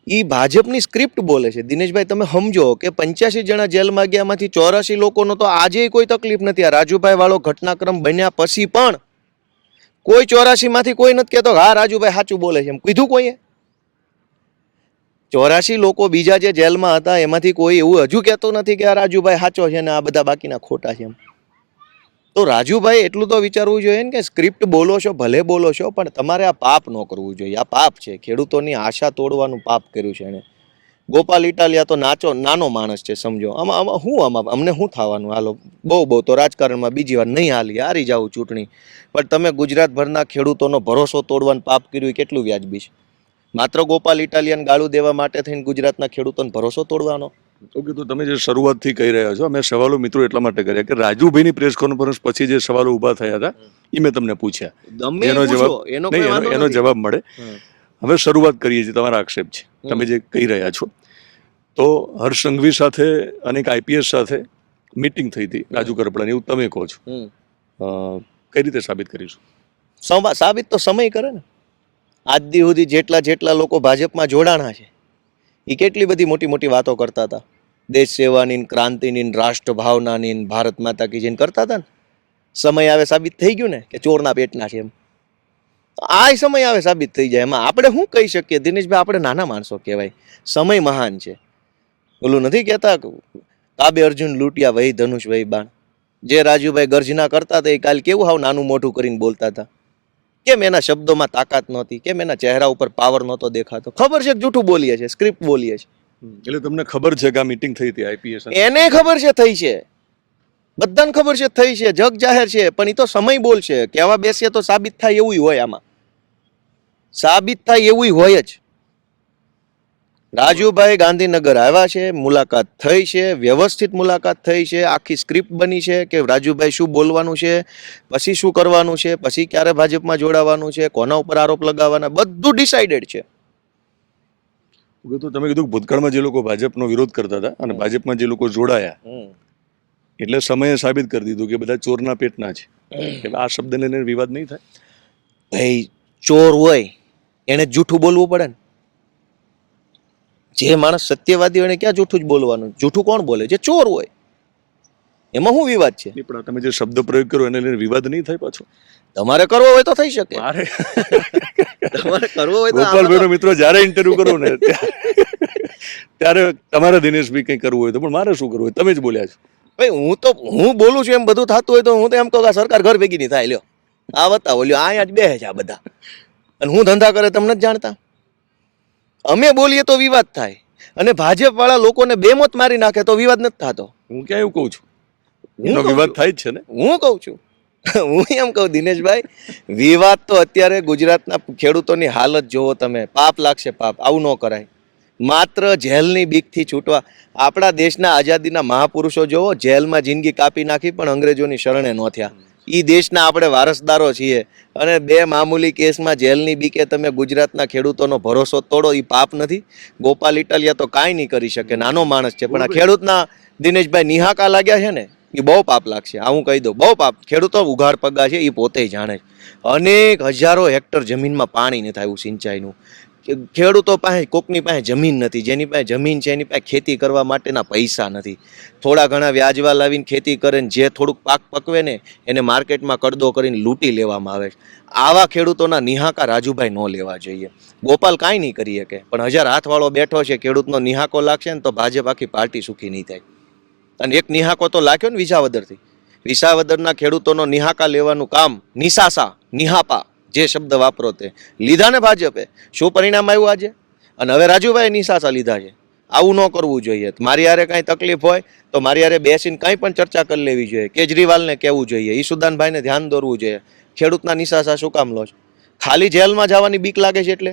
એ ભાજપની સ્ક્રિપ્ટ બોલે છે. દિનેશભાઈ તમે સમજો કે 85 જણા જેલમાં ગયા, એમાંથી 84 લોકોનો તો આજે કોઈ તકલીફ નથી. આ રાજુભાઈ વાળો ઘટનાક્રમ બન્યા પછી પણ કોઈ 84 માંથી કોઈ નથી કહેતો હા રાજુભાઈ સાચું બોલે છે એમ કીધું કોઈએ? 84 લોકો બીજા જે જેલમાં હતા એમાંથી કોઈ એવું હજુ કહેતો નથી કે આ રાજુભાઈ સાચો છે ને આ બધા બાકીના ખોટા છે એમ. તો રાજુભાઈ એટલું તો વિચારવું જોઈએ ને કે સ્ક્રિપ્ટ બોલો છો, ભલે બોલો છો, પણ તમારે આ પાપ ન કરવું જોઈએ. આ પાપ છે, ખેડૂતોની આશા તોડવાનું પાપ કર્યું છે એને. ગોપાલ ઇટાલિયા તો નાનો માણસ છે, સમજો. આમાં અમને શું થવાનું? હાલો બહુ તો રાજકારણમાં બીજી વાર નહીં હારી જાવ ચૂંટણી, પણ તમે ગુજરાતભરના ખેડૂતોનો ભરોસો તોડવાનું પાપ કર્યું એ કેટલું વ્યાજબી છે? માત્ર ગોપાલ ઇટાલિયન ગાળું દેવા માટે થઈને ગુજરાતના ખેડૂતોનો ભરોસો તોડવાનો? ઓકે, તો તમે જે શરૂઆતથી કહી રહ્યા છો, અમે સવાલો મિત્રો એટલા માટે કર્યા કે રાજુભાઈની પ્રેસ કોન્ફરન્સ પછી જે સવાલો ઊભા થયા હતા એ મેં તમને પૂછ્યા, એનો જવાબ મળે. હવે શરૂઆત કરીએ છીએ. તમારા આક્ષેપ છે, તમે જે કહી રહ્યા છો, તો હર્ષ સંઘવી સાથે અને એક આઈપીએસ સાથે મીટિંગ થઈ હતી રાજુ કરપડાની, એવું તમે કહો છો. કઈ રીતે સાબિત કરીશું? સાબિત તો સમય કરે ને. આજ દી સુધી જેટલા લોકો ભાજપમાં જોડાણા છે એ કેટલી બધી મોટી મોટી વાતો કરતા હતા, દેશ સેવાની, ક્રાંતિની, રાષ્ટ્ર ભાવનાની, ભારત માતા કી જય કરતા હતા ને. સમય આવે સાબિત થઈ ગયું ને કે ચોરના પેટના છે એમ. આ સમય આવે સાબિત થઈ જાય. એમાં આપણે શું કહી શકીએ દિનેશભાઈ? આપણે નાના માણસો કહેવાય. સમય મહાન છે. ઓલું નથી કહેતા કાબે અર્જુન લૂંટ્યા વહી ધનુષ વહી બાણ. જે રાજુભાઈ ગર્જના કરતા હતા એ કાલ કેવું હાવ નાનું મોઢું કરીને બોલતા હતા. કેમ એના શબ્દોમાં તાકાત નહોતી? કેમ એના ચહેરા ઉપર પાવર નહોતો દેખાતો? ખબર છે કે જૂઠું બોલીએ છે, સ્ક્રિપ્ટ બોલીએ છે. એટલે તમને ખબર છે કે આ મીટિંગ થઈ હતી આઈપીએસ? એને ખબર છે થઈ છે, બધાને ખબર છે થઈ છે, જગ જાહેર છે. પણ એ તો સમય બોલશે. કહેવા બેસીએ તો સાબિત થાય એવું હોય, આમાં સાબિત થાય એવું હોય જ. રાજુભાઈ ગાંધીનગર આવ્યા છે, મુલાકાત થઈ છે, વ્યવસ્થિત મુલાકાત થઈ છે, આખી સ્ક્રિપ્ટ બની છે કે રાજુભાઈ શું બોલવાનું છે, પછી શું કરવાનું છે, પછી ક્યારે ભાજપમાં જોડાવાનું છે, કોના ઉપર આરોપ લગાવવાના, બધું ડિસાઇડેડ છે. તો તમે કીધું ભૂતકાળમાં જે લોકો ભાજપનો વિરોધ કરતા હતા અને ભાજપમાં જે લોકો જોડાયા, એટલે સમયે સાબિત કરી દીધું કે બધા ચોરના પેટના છે. એટલે આ શબ્દને લઈને વિવાદ નહીં થાય? ભાઈ ચોર હોય એને જૂઠું બોલવું પડે ને. જે માણસ સત્યવાદી હોય એને ક્યાં જૂઠું જ બોલવાનું? જૂઠું કોણ બોલે? જે ચોર હોય. એમાં શું વિવાદ છે? નહીં, પણ આ તમે જે શબ્દ પ્રયોગ કર્યો એને લઈને વિવાદ નહીં થાય પાછો. તમારે કરવો હોય તો થઈ શકે. મારે તમારે કરવો હોય તો ગોપાલભાઈનો મિત્રો જ્યારે ઇન્ટરવ્યુ કરો ને ત્યારે તમારે દિનેશભાઈ કંઈ કરવું હોય તો, પણ મારે શું કરવું હોય? તમે જ બોલ્યા છો. ભાઈ હું બોલું છું એમ બધું થતું હોય તો હું તો એમ કહું કે આ સરકાર ઘર ભેગી નહીં થાય. લ્યો આ બતાવો, લ્યો અહીંયા જ બેસે છે આ બધા, અને હું ધંધા કરે તમને જ જાણતા. અમે બોલીએ તો વિવાદ થાય, અને ભાજપ વાળા લોકોને બેમત મારી નાખે તો વિવાદ નથી થતો. હું ક્યાં એવું કહું છું? હું એનો કહું વિવાદ છું. થાય જ છે ને. હું કહું છું હું એમ કહું દિનેશભાઈ, વિવાદ તો અત્યારે ગુજરાતના ખેડૂતોની હાલત જોવો તમે. પાપ લાગશે, પાપ. આવું ન કરાય. માત્ર જેલની બીકથી છૂટવા. આપણા દેશના આઝાદીના મહાપુરુષો જોવો, જેલમાં જિંદગી કાપી નાખી પણ અંગ્રેજોની શરણે ન થયા. એ દેશના આપણે વારસદારો છીએ, અને બે મામૂલી કેસમાં જેલની બીકે તમે ગુજરાતના ખેડૂતોનો ભરોસો તોડો. એ પાપ નથી? ગોપાલ ઇટાલિયા તો કાંઈ નહીં કરી શકે, નાનો માણસ છે, પણ આ ખેડૂતના દિનેશભાઈ નિહાકા લાગ્યા છે ને, એ બહુ પાપ લાગશે. આ હું કહી દઉં, બહુ પાપ. ખેડૂતો ઉઘાડ પગા છે, એ પોતે જાણે છે. અનેક હજારો હેક્ટર જમીનમાં પાણી નથી આવ્યું સિંચાઈનું. ખેડૂતો પાસે, કોકની પાસે જમીન નથી. જેની પાસે જમીન છે એની પાસે ખેતી કરવા માટેના પૈસા નથી. થોડા ઘણા વ્યાજવા લાવીને ખેતી કરે ને જે થોડુંક પાક પકવે ને એને માર્કેટમાં કડદો કરીને લૂંટી લેવામાં આવે છે. આવા ખેડૂતોના નિહાકા રાજુભાઈ ન લેવા જોઈએ. ગોપાલ કાંઈ નહીં કરી શકે, પણ 1000 હાથવાળો બેઠો છે, ખેડૂતનો નિહાકો લાગશે ને તો ભાજપ આખી પાર્ટી સુખી નહીં થાય. અને એક નિહાકો તો લાગ્યો ને વિસાવદરથી. વિસાવદરના ખેડૂતોનો નિહાકા લેવાનું કામ, નિસાસા, નિહાપા જે શબ્દ વાપરો તે લીધા ને ભાજપે. શું પરિણામ આવ્યું આજે? અને હવે રાજુભાઈ નિસાસા લીધા છે. આવું ન કરવું જોઈએ. મારી હારે કાંઈ તકલીફ હોય તો મારી હારે બેસીને કાંઈ પણ ચર્ચા કરી લેવી જોઈએ. કેજરીવાલને કહેવું જોઈએ, ઈસુદાનભાઈને ધ્યાન દોરવું જોઈએ. ખેડૂતના નિસાસા શું કામ લો છો? ખાલી જેલમાં જવાની બીક લાગે છે એટલે?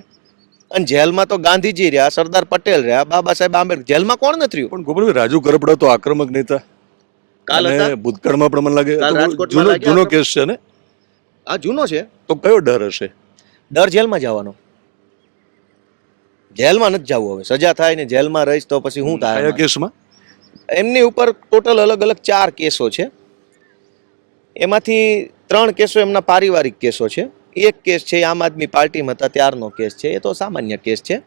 અને જેલમાં તો ગાંધીજી રહ્યા, સરદાર પટેલ રહ્યા, બાબા સાહેબ આંબેડકર. જેલમાં કોણ નથી રહ્યું? પણ ગોપાલભાઈ, રાજુ કરપડા તો આક્રમક નેતા. કાલ હતા? અને ભૂતકાળમાં પણ મને લાગે કાલ તો રાજકોટમાં જૂનો લાગ્યા જૂનો આક્રમક? કેસ છે ને, આ જૂનો છે. તો કયો ડર હશે? ડર જેલમાં જવાનો. જેલમાં નથી જવું. હવે સજા થાય ને જેલમાં રહીશ તો પછી શું થાય? કયા કેસમાં? એમની ઉપર ટોટલ અલગ અલગ 4 કેસો છે. એમાંથી 3 કેસો એમના પારિવારિક કેસો છે. એક કેસ છે એ આમ આદમી પાર્ટીમાં હતા ત્યારનો કેસ છે. એ તો સામાન્ય કેસ છે.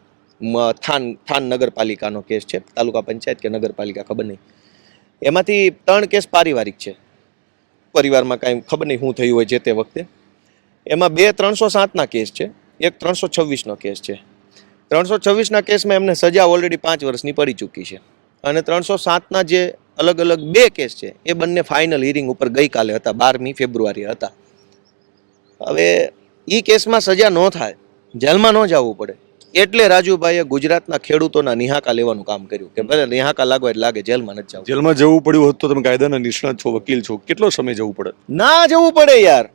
થાન નગરપાલિકાનો કેસ છે, તાલુકા પંચાયત કે નગરપાલિકા ખબર નહીં. એમાંથી 3 કેસ પારિવારિક છે. પરિવારમાં કાંઈ ખબર નહીં શું થયું હોય જે તે વખતે. એમાં 2 307ના કેસ છે, એક 326નો કેસ છે. 326ના કેસમાં એમને સજા ઓલરેડી 5 વર્ષની પડી ચૂકી છે. અને 307ના જે અલગ અલગ 2 કેસ છે એ બંને ફાઇનલ હિયરિંગ ઉપર ગઈકાલે હતા, 12મી ફેબ્રુઆરી હતા. હવે એ કેસમાં સજા ન થાય, જેલમાં ન જવું પડે, એટલે રાજુભાઈએ ગુજરાતના ખેડૂતોના નિહાકા લેવાનું કામ કર્યું કે ભલે નિહાકા લાગો એટલે લાગે, જેલમાં નથી જવું. જેલમાં જવું પડ્યું હોત તો તમે કાયદાના નિષ્ણાત છો, વકીલ છો, કેટલો સમય જવું પડે? ના જવું પડે યાર,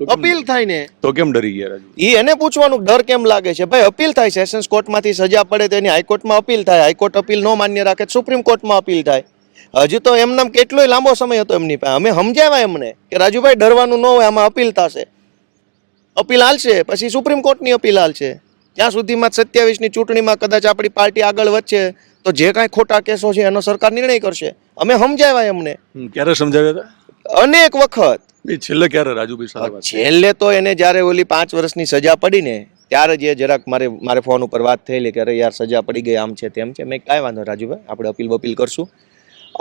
તો કેમ- અપીલ થાય ને. તો કેમ ડરી ગયા રાજુ? ઈ એને પૂછવાનું ડર કેમ લાગે છે? ભાઈ અપીલ થાય, સેશન્સ કોર્ટમાંથી સજા પડે તો એની હાઈકોર્ટમાં અપીલ થાય, હાઈકોર્ટ અપીલ ન માન્ય રાખે તો સુપ્રીમ કોર્ટમાં અપીલ થાય. હજુ તો એમનામ કેટલોય લાંબો સમય હતો એમની પાસે. અમે સમજાવ્યા એમને કે રાજુભાઈ ડરવાનું ન હોય, આમાં અપીલ થશે, અપીલ હાલશે, પછી સુપ્રીમ કોર્ટની અપીલ હાલશે. ત્યાં સુધીમાં 27ની ચૂંટણીમાં કદાચ આપણી પાર્ટી આગળ વધશે તો જે કાંઈ ખોટા કેસો છે એનો સરકાર નિર્ણય કરશે. અમે સમજાવ્યા એમને ક્યારે સમજાવ્યા હતા? અનેક વખત. છેલ્લે ક્યારે રાજુભાઈ સારા વાત? છેલ્લે તો એને જ્યારે ઓલી 5 વર્ષની સજા પડી ને ત્યારે જ એ જરાક મારે ફોન ઉપર વાત થયેલી કે અરે યાર સજા પડી ગઈ, આમ છે તેમ છે. મેં કાંઈ વાંધો રાજુભાઈ, આપણે અપીલ કરશું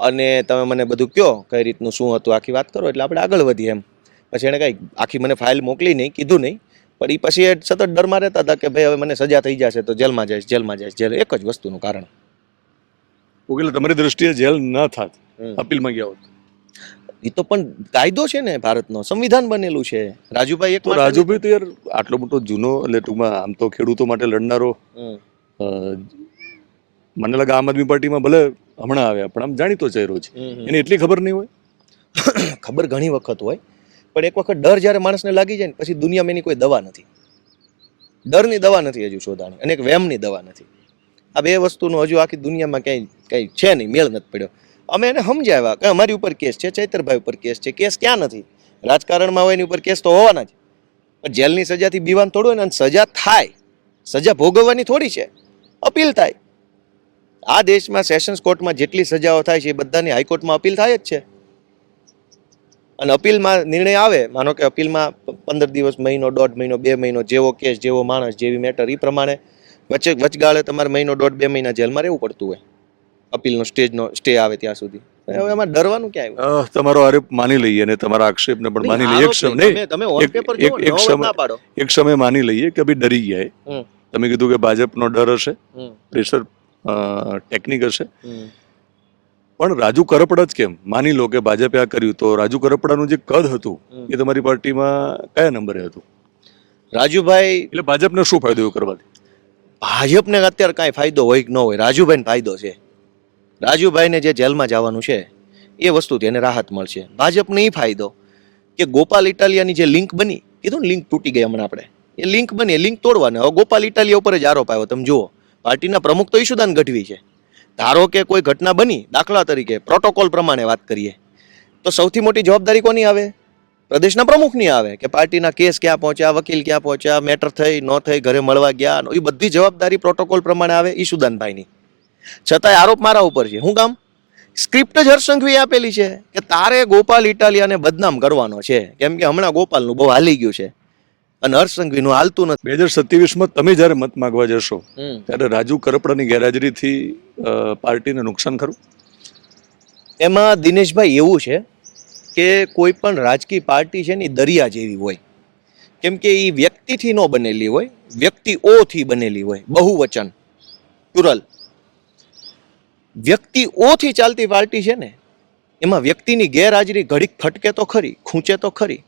અને તમે મને બધું કહો કઈ રીતનું શું હતું, આખી વાત કરો એટલે આપણે આગળ વધીએ એમ. પછી એણે કાંઈ આખી મને ફાઇલ મોકલી નહીં, કીધું નહીં. પણ એ પછી એ સતત ડરમાં રહેતા હતા કે ભાઈ હવે મને સજા થઈ જશે તો જેલમાં જઈશ, જેલ. એક જ વસ્તુનું કારણ. એટલે તમારી દ્રષ્ટિએ જેલ ન થાત, અપીલમાં ગયા હોત એ તો પણ કાયદો છે ને ભારતનો, સંવિધાન બનેલું છે. રાજુભાઈ એક તો રાજુભાઈ તો યાર આટલો મોટો જૂનો, એટલે ટૂંકમાં આમ તો ખેડૂતો માટે લડનારો, મને લાગે આમ આદમી પાર્ટીમાં ભલે હમણાં આવ્યા પણ આમ જાણીતો ચહેરો છે, એને એટલી ખબર નહીં હોય? ખબર ઘણી વખત હોય, પણ એક વખત ડર જ્યારે માણસને લાગી જાય ને પછી દુનિયામાં એની કોઈ દવા નથી. ડરની દવા નથી હજુ શોધાણી, અને એક વેમની દવા નથી. આ 2 વસ્તુનો હજુ આખી દુનિયામાં ક્યાંય છે નહીં, મેળ નથી પડ્યો. અમે એને સમજાવ્યા કે અમારી ઉપર કેસ છે, ચૈતરભાઈ ઉપર કેસ છે. કેસ ક્યાં નથી? રાજકારણમાં હોય એની ઉપર કેસ તો હોવાના જ. પણ જેલની સજાથી બીવાન થોડું હોય ને, સજા થાય, સજા ભોગવવાની થોડી છે, અપીલ થાય. આ દેશમાં સેશન્સ કોર્ટમાં જેટલી સજાઓ થાય છે એ બધાની હાઈકોર્ટમાં અપીલ થાય જ છે. અને અપીલમાં નિર્ણય આવે, માનો કે અપીલમાં 15 દિવસ, મહિનો, 1.5 મહિનો, 2 મહિનો, જેવો કેસ, જેવો માણસ, જેવી મેટર, એ પ્રમાણે વચગાળે તમારે મહિનો, 1.5, 2 મહિના જેલમાં રહેવું પડતું હોય. અપીલનો સ્ટે આવે ત્યાં સુધી. હવે એમાં ડરવાનું ક્યાં આવ્યું? તમારો આરોપ માની લઈએ અને તમારા આક્ષેપને પણ માની લઈએ. એક સમય નહીં, તમે ઓન પેપર જો એક સમય ના પાડો. એક સમય માની લઈએ કે ભાઈ ડરી ગયા. હમ. તમે કીધું કે ભાજપનો ડર હશે, હમ. પ્રેશર ટેકનિક હશે, હમ. પણ રાજુ કરપડા જ કેમ? માની લો કે ભાજપે આ કર્યું તો રાજુ કરપડાનું જે કદ હતું એ તમારી પાર્ટીમાં કયા નંબરે હતું? રાજુભાઈ, એટલે ભાજપને શું ફાયદો એવું કરવાથી? ભાજપને અત્યારે કાંઈ ફાયદો હોય કે ન હોય, રાજુભાઈને ફાયદો છે. રાજુભાઈને જે જેલમાં જવાનું છે એ વસ્તુથી એને રાહત મળશે. ભાજપને એ ફાયદો કે ગોપાલ ઇટાલિયાની જે લિંક બની, કીધું ને લિંક તૂટી ગઈ હમણાં આપણે, એ લિંક બની, એ લિંક તોડવાની. હવે ગોપાલ ઇટાલિયા ઉપર જ આરોપ આવ્યો. તમે જુઓ, પાર્ટીના પ્રમુખ તો ઈશુદાન ગઢવી છે. ધારો કે કોઈ ઘટના બની, દાખલા તરીકે પ્રોટોકોલ પ્રમાણે વાત કરીએ તો સૌથી મોટી જવાબદારી કોની આવે? પ્રદેશના પ્રમુખની આવે કે પાર્ટીના કેસ ક્યાં પહોંચ્યા, વકીલ ક્યાં પહોંચ્યા, મેટર થઈ ન થઈ, ઘરે મળવા ગયા, એ બધી જવાબદારી પ્રોટોકોલ પ્રમાણે આવે ઈશુદાનભાઈની. છતાંય આરોપ મારા ઉપર છે. હું કામ? સ્ક્રિપ્ટ જ હર્ષ સંઘવીએ આપેલી છે કે તારે ગોપાલ ઇટાલિયાને બદનામ કરવાનો છે, કેમ કે હમણાં ગોપાલનું બહુ હાલી ગયું છે અને હર્ષ સંઘવીનું હાલતું નથી. 2027માં તમે જ્યારે મત માંગવા જશો ત્યારે રાજુ કરપડાની ગેરહાજરીથી પાર્ટીને નુકસાન ખરું? એમાં દિનેશભાઈ એવું છે કે કોઈ પણ રાજકીય પાર્ટી છે ને એ દરિયા જેવી હોય, કેમ કે એ વ્યક્તિથી ન બનેલી હોય, વ્યક્તિઓથી બનેલી હોય. બહુવચન, પ્લુરલ. વ્યક્તિઓથી ચાલતી પાર્ટી છે ને, એમાં વ્યક્તિની ગેરહાજરી ઘડીક ખટકે તો ખરી, ખૂંચે તો ખરી,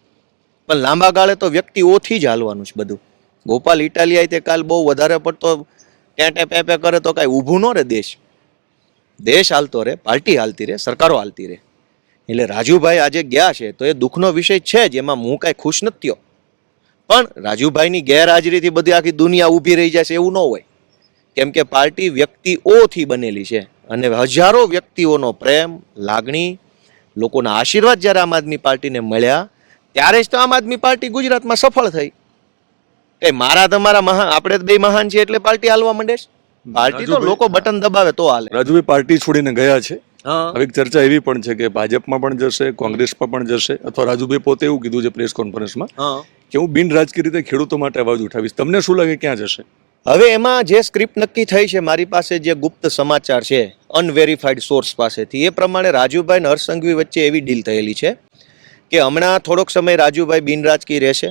પણ લાંબા ગાળે તો વ્યક્તિઓથી જ હાલવાનું છે બધું. ગોપાલ ઇટાલિયાએ તે કાલ બહુ વધારે પડતો ટેટે પેપે કરે તો કાંઈ ઊભું ન રહે દેશ. દેશ હાલતો રહે, પાર્ટી હાલતી રહે, સરકારો હાલતી રહે. એટલે રાજુભાઈ આજે ગયા છે તો એ દુઃખનો વિષય છે જ, એમાં હું કાંઈ ખુશ નથી થયો. પણ રાજુભાઈની ગેરહાજરીથી બધી આખી દુનિયા ઊભી રહી જાય છે એવું ન હોય, કેમ કે પાર્ટી વ્યક્તિઓથી બનેલી છે અને હજારો વ્યક્તિઓનો પ્રેમ, લાગણી, લોકોના આશીર્વાદ જ્યારે આમ આદમી પાર્ટીને મળ્યા ત્યારે જ તો આમ આદમી પાર્ટી ગુજરાતમાં સફળ થઈ. એ મારા તમારા મહાન, આપણે બે મહાન છીએ એટલે પાર્ટી હાલવા માંડે છે. પાર્ટી તો લોકો બટન દબાવે તો હાલે. રાજુભાઈ પાર્ટી છોડીને ગયા છે. હા. હવે એક ચર્ચા એવી પણ છે કે ભાજપમાં પણ જશે, કોંગ્રેસમાં પણ જશે, અથવા રાજુભાઈ પોતે એવું કીધું છે પ્રેસ કોન્ફરન્સમાં કે હું બિન રાજકીય રીતે ખેડૂતો માટે અવાજ ઉઠાવીશ. તમને શું લાગે ક્યાં જશે? હવે એમાં જે સ્ક્રિપ્ટ નક્કી થઈ છે, મારી પાસે જે ગુપ્ત સમાચાર છે અનવેરિફાઈડ સોર્સ પાસેથી, એ પ્રમાણે રાજુભાઈ અને હર્ષ સંઘવી વચ્ચે એવી ડીલ થયેલી છે કે હમણાં થોડોક સમય રાજુભાઈ બિન રાજકીય રહેશે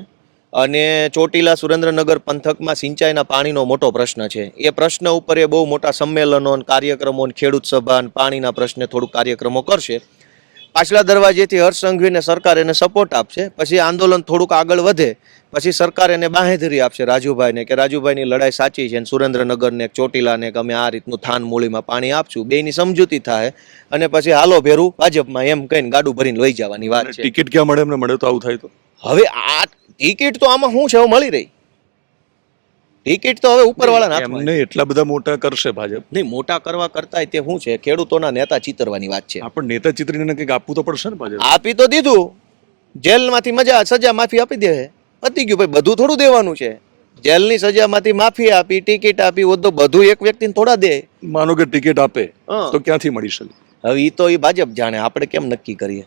અને ચોટીલા સુરેન્દ્રનગર પંથકમાં સિંચાઈના પાણીનો મોટો પ્રશ્ન છે. એ પ્રશ્ન ઉપર એ બહુ મોટા સંમેલનો, કાર્યક્રમો, ખેડૂત સભા, પાણીના પ્રશ્ને થોડુંક કાર્યક્રમો કરશે. પાછલા દરવાજેથી હર્ષ સંઘવીને સરકાર એને સપોર્ટ આપશે. પછી આંદોલન થોડુંક આગળ વધે પછી સરકાર એને બાંહેધરી આપશે રાજુભાઈને કે રાજુભાઈની લડાઈ સાચી છે, સુરેન્દ્રનગરને, ચોટીલાને કે અમે આ રીતનું થાન મૂળીમાં પાણી આપશું, બેની સમજૂતી થાય અને પછી હાલો ભેરું ભાજપમાં એમ કહીને ગાડું ભરીને લઈ જવાની વાત છે. ટિકિટ ક્યાં મળે? એમને મળે તો આવું થાય તો? હવે આ ટિકિટ તો આમાં શું છે, હવે મળી રહી ટિકિટ તો હવે ઉપરવાળાના હાથમાં. એમને એટલા બધા મોટા કરશે ભાજપ? નહીં, મોટા કરવા કરતા તે શું છે, ખેડૂતોના નેતા ચિતરવાની વાત છે. પણ નેતા ચિત્રીને કંઈક આપવું તો પડશે ને ભાજપ? આપી તો દીધું, જેલમાંથી સજા માફી આપી દે, પતી ગયું ભાઈ. બધું થોડું દેવાનું છે? જેલની સજામાંથી માફી આપી, ટિકિટ આપી, તો બધું એક વ્યક્તિને થોડા દે. માનો કે ટિકિટ આપે તો ક્યાંથી મળી શકે? હવે એ તો એ ભાજપ જાણે, આપણે કેમ નક્કી કરીએ?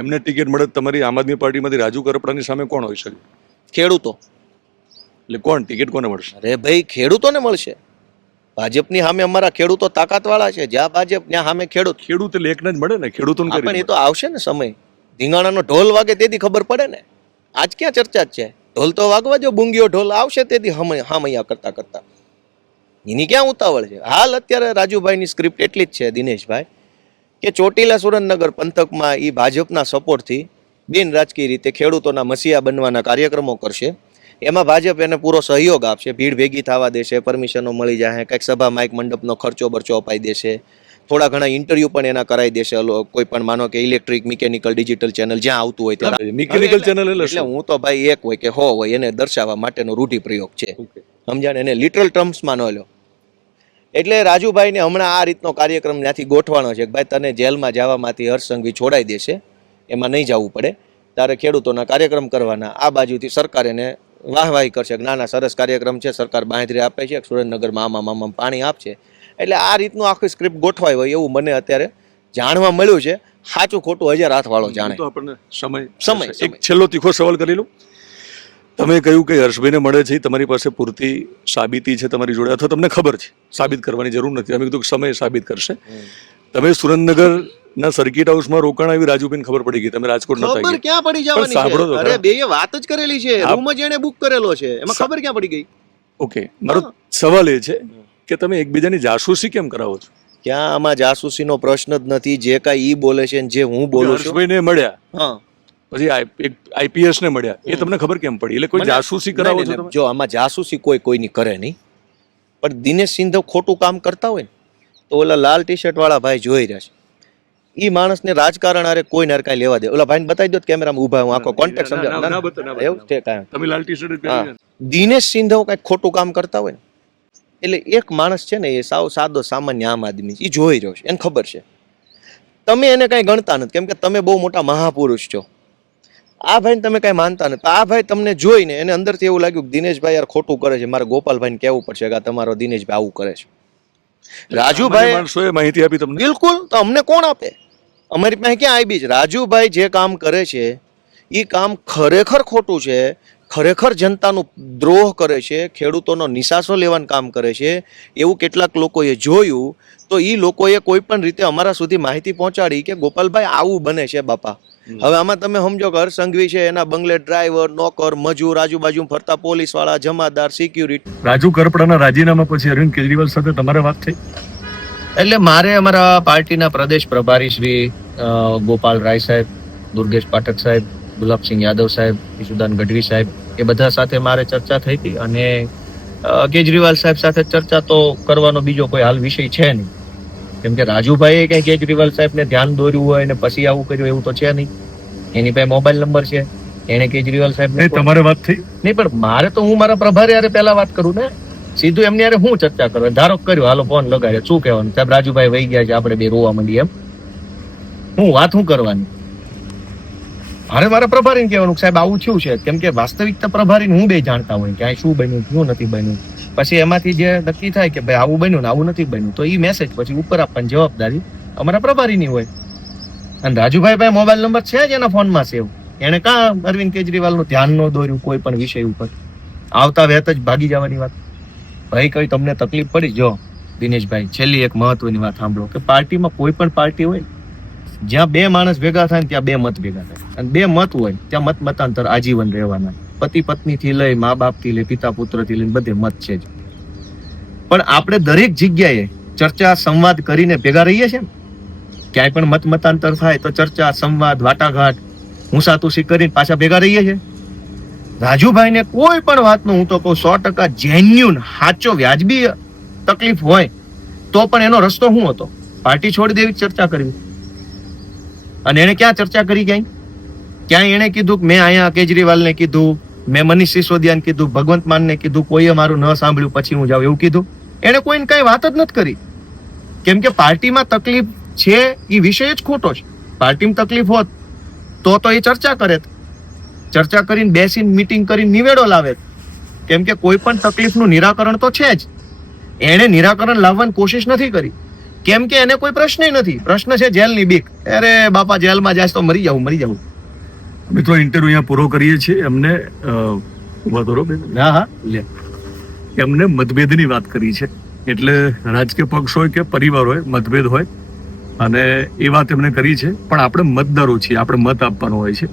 એમને ટિકિટ મળે તમારી આમ આદમી પાર્ટીમાંથી રાજુ કરપડાની સામે કોણ હોઈ શકે? ખેડૂતો. એટલે કોણ ટિકિટ કોને મળશે? અરે ભાઈ, ખેડૂતોને મળશે. ભાજપની સામે અમારા ખેડૂતો તાકાતવાળા છે. જ્યાં ભાજપ ત્યાં સામે ખેડૂત. ખેડૂત એટલે એકને જ મળે ને, ખેડૂતોને કઈ પણ રીતે એ તો આવશે ને સમય, ધીંગાણાનો ઢોલ વાગે તેથી ખબર પડે ને. આજ ક્યાં ચર્ચા જ છે? ઢોલ તો વાગવા જો, બુંગીઓ ઢોલ આવશે તેથી હામૈયા કરતા કરતા. એની ક્યાં ઉતાવળ છે? હાલ અત્યારે રાજુભાઈની સ્ક્રિપ્ટ એટલી જ છે દિનેશભાઈ કે ચોટીલા સુરેન્દ્રનગર પંથકમાં એ ભાજપના સપોર્ટથી બિન રાજકીય રીતે ખેડૂતોના મસીહા બનવાના કાર્યક્રમો કરશે. એમાં ભાજપ એને પૂરો સહયોગ આપશે, ભીડ ભેગી થવા દેશે, પરમિશનો મળી જાય, કંઈક સભા માઇક મંડપનો ખર્ચો બરચો અપાઈ દેશે, થોડા ઘણા ઇન્ટરવ્યુ પણ એના કરાવી દેશે. કોઈ પણ માનો કે ઇલેક્ટ્રિક, મિકેનિકલ, ડિજિટલ ચેનલ જ્યાં આવતું હોય ત્યાં. મિકેનિકલ ચેનલ એટલે હું તો ભાઈ એક હોય કે હો હોય એને દર્શાવવા માટેનો રૂઢિપ્રયોગ છે, સમજાને, એને લિટરલ ટર્મ્સમાં ન લો. એટલે રાજુભાઈને હમણાં આ રીતનો કાર્યક્રમ ત્યાંથી ગોઠવાનો છે કે ભાઈ તને જેલમાં જવામાંથી હર્ષ સંઘવી છોડાઈ દેશે, એમાં નહીં જવું પડે, તારે ખેડૂતોના કાર્યક્રમ કરવાના. આ બાજુથી સરકાર એને વાહવાહી કરશે કે ના ના સરસ કાર્યક્રમ છે, સરકાર બાંહેધરી આપે છે, સુરેન્દ્રનગરમાં આમાં પાણી આપશે. એટલે આ રીતનું આખું સ્ક્રિપ્ટ ગોઠવાય હોય એવું મને અત્યારે જાણવા મળ્યું છે. સાચું ખોટું 1000 હાથ વાળો જાણે. આપણને સમય. એક છેલ્લો તીખો સવાલ કરી લઉં. તમે કહ્યું કે હર્ષભાઈને મળે છે એ તમારી પાસે પૂરતી સાબિતી છે તમારી જોડે, અથવા તમને ખબર છે, સાબિત કરવાની જરૂર નથી, અમે કીધું કે સમય સાબિત કરશે. તમે સુરેન્દ્રનગરના સર્કિટ હાઉસમાં રોકાણ આવી રાજુભાઈને ખબર પડી ગઈ, તમે રાજકોટ નતા ખબર ગયા. ક્યાં પડી પણ જવાની સાંભળો તો છે? અરે ખરા. બે વાત જ કરેલી છે, આપ- રૂમ જ એને બુક કરેલો છે, એમાં ખબર ક્યાં પડી ગઈ? ઓકે, મારો સવાલ એ છે કે તમે એકબીજાની જાસૂસી કેમ કરાવો છો? ક્યાં આમાં જાસૂસીનો પ્રશ્ન જ નથી. જે કાંઈ ઈ બોલે છે ને જે હું બોલું છું, હર્ષભાઈને મળ્યા, હા, પછી આઈપીએસ ને મળ્યા, એ તમને ખબર કેમ પડી? એટલે કોઈ મને- જાસૂસી નહીં, કરાવો નહીં, છો નહીં. તમે? જો આમાં જાસૂસી કોઈની કરે નહીં, પણ દિનેશ સિંધવ ખોટું કામ કરતા હોય ને તો ઓલા લાલ ટી શર્ટ વાળા ભાઈ જોઈ રહ્યા છે. ઈ માણસને રાજકારણ આરે કોઈ નર કાંઈ લેવા દે. ઓલા ભાઈને બતાવી દો કેમેરામાં ઊભા, હું આખો કોન્ટેક્ટ સમજાવ. ના, ના, એવું છે કાંઈ. તમે લાલ ટી શર્ટ હા. દિનેશ સિંધવ કાંઈક ખોટું કામ કરતા હોય ને એટલે એક માણસ છે ને, એ સાવ સાદો સામાન્ય આમ આદમી છે, એ જોઈ રહ્યો છે, એને ખબર છે. તમે એને કાંઈ ગણતા નથી, કેમ કે તમે બહુ મોટા મહાપુરુષ છો. આ ભાઈને તમે કાંઈ માનતા નથી. આ ભાઈ તમને જોઈને એને અંદરથી એવું લાગ્યું કે દિનેશભાઈ યાર ખોટું કરે છે, મારે ગોપાલભાઈને કહેવું પડશે કે આ તમારો દિનેશભાઈ આવું કરે છે. રાજુભાઈ માણસોએ માહિતી આપી તમને? બિલકુલ, તો અમને કોણ આપે? અમારી પાસે ક્યાં આવી છે? રાજુભાઈ જે કામ કરે છે એ કામ ખરેખર ખોટું છે, ખરેખર જનતાનું દ્રોહ કરે છે, ખેડૂતોનો નિશાસો લેવાનું કામ કરે છે. એવું કેટલાક લોકોએ જોયું, તો એ લોકોએ કોઈ પણ રીતે અમારા સુધી માહિતી પહોંચાડી કે ગોપાલભાઈ આવું બને છે બાપા. હવે આમાં તમે સમજો કે હર્ષ સંઘવી છે, એના બંગલે ડ્રાઈવર, નોકર, મજૂર, આજુબાજુ ફરતા પોલીસ વાળા, જમાદાર, સિક્યુરિટી. રાજુ કરપડાના રાજીનામા પછી અરવિંદ કેજરીવાલ સાથે તમારે વાત થઈ? એટલે મારે અમારા પાર્ટીના પ્રદેશ પ્રભારી શ્રી ગોપાલ રાય સાહેબ, દુર્ગેશ પાઠક સાહેબ, ગુલાબસિંહ યાદવ સાહેબ, ઈશુદાન ગઢવી સાહેબ, એ બધા સાથે મારે ચર્ચા થઈ હતી. અને કેજરીવાલ સાહેબ સાથે ચર્ચા તો કરવાનો બીજો કોઈ હાલ વિષય છે નહીં, કેમ કે રાજુભાઈએ કઈ કેજરીવાલ સાહેબને ધ્યાન દોર્યું હોય ને પછી આવું કર્યું એવું તો છે નહીં. એની પાસે મોબાઈલ નંબર છે, એને કેજરીવાલ સાહેબ તમારે વાત થઈ? નહીં, પણ મારે તો હું મારા પ્રભારી હારે પહેલા વાત કરું ને, સીધું એમની હારે હું ચર્ચા કરું. ધારો કર્યો, હાલો ફોન લગાડ્યો, શું કહેવાનું સાહેબ, રાજુભાઈ વહી ગયા છે, આપણે બે રોવા માંડીએ, એમ હું વાત શું કરવાની? મારે મારા પ્રભારીને કહેવાનું સાહેબ આવું થયું છે, કેમ કે વાસ્તવિકતા પ્રભારીને હું બે જાણતા હોય કે આ શું બન્યું, શું નથી બન્યું. પછી એમાંથી જે નક્કી થાય કે ભાઈ આવું બન્યું ને આવું નથી બન્યું, તો એ મેસેજ પછી ઉપર આપવાની જવાબદારી અમારા પ્રભારીની હોય. અને રાજુભાઈ પાસે મોબાઈલ નંબર છે જ એના ફોનમાં સેવ. એને કાં અરવિંદ કેજરીવાલનું ધ્યાન ન દોર્યું કોઈ પણ વિષય ઉપર? આવતા વેત જ ભાગી જવાની વાત. ભાઈ કઈ તમને તકલીફ પડી? જો દિનેશભાઈ, છેલ્લી એક મહત્વની વાત સાંભળો કે પાર્ટીમાં કોઈ પણ પાર્ટી હોય, જ્યાં બે માણસ ભેગા થાય ને ત્યાં બે મત ભેગા થાય, અને બે મત હોય ત્યાં મત મતાંતર આજીવન રહેવાના. પતિ પત્ની થી લઈ, મા બાપ થી લઈ, પિતા પુત્ર થી લઈને બધે મત છે જ. પણ આપણે દરેક જગ્યાએ ચર્ચા સંવાદ કરીને ભેગા રહીએ છીએ ને. ક્યાંય પણ મત મતાંતર થાય તો ચર્ચા સંવાદ વાટાઘાટ હુંસાતુસી કરીને પાછા ભેગા રહીએ છીએ. રાજુભાઈને કોઈ પણ વાતનો હું તો કહું 100% જેન્યુન, સાચો, વ્યાજબી તકલીફ હોય તો પણ એનો રસ્તો શું હતો? પાર્ટી છોડી દેવી, ચર્ચા કરવી. અને એને ક્યાં ચર્ચા કરી? ક્યાંય એને કીધું કે મેં અહીંયા કેજરીવાલને કીધું, મેં મનીષ સિસોદિયાને કીધું, ભગવંત માનને કીધું, કોઈએ મારું ન સાંભળ્યું પછી હું જાઉં, એવું કીધું? એને કોઈને કઈ વાત જ નથી કરી. કેમ કે પાર્ટીમાં તકલીફ છે એ વિષય જ ખોટો છે. પાર્ટીમાં તકલીફ હોત તો એ ચર્ચા કરે, ચર્ચા કરીને બેસીને મીટિંગ કરીને નિવેડો લાવે. કેમ કે કોઈ પણ તકલીફનું નિરાકરણ તો છે જ, એને નિરાકરણ લાવવાની કોશિશ નથી કરી. કેમ કે એને કોઈ પ્રશ્ન નથી. પ્રશ્ન છે જેલની બીક. અરે બાપા, જેલમાં જાય તો મરી જાવું. મિત્રો, ઇન્ટરવ્યુ અહીંયા પૂરો કરીએ છીએ. એમને હા, લે, એમને મતભેદની વાત કરી છે. એટલે રાજકીય પક્ષ હોય કે પરિવાર હોય, મતભેદ હોય, અને એ વાત એમને કરી છે. પણ આપણે મતદારો છીએ, આપણે મત આપવાનો હોય છે.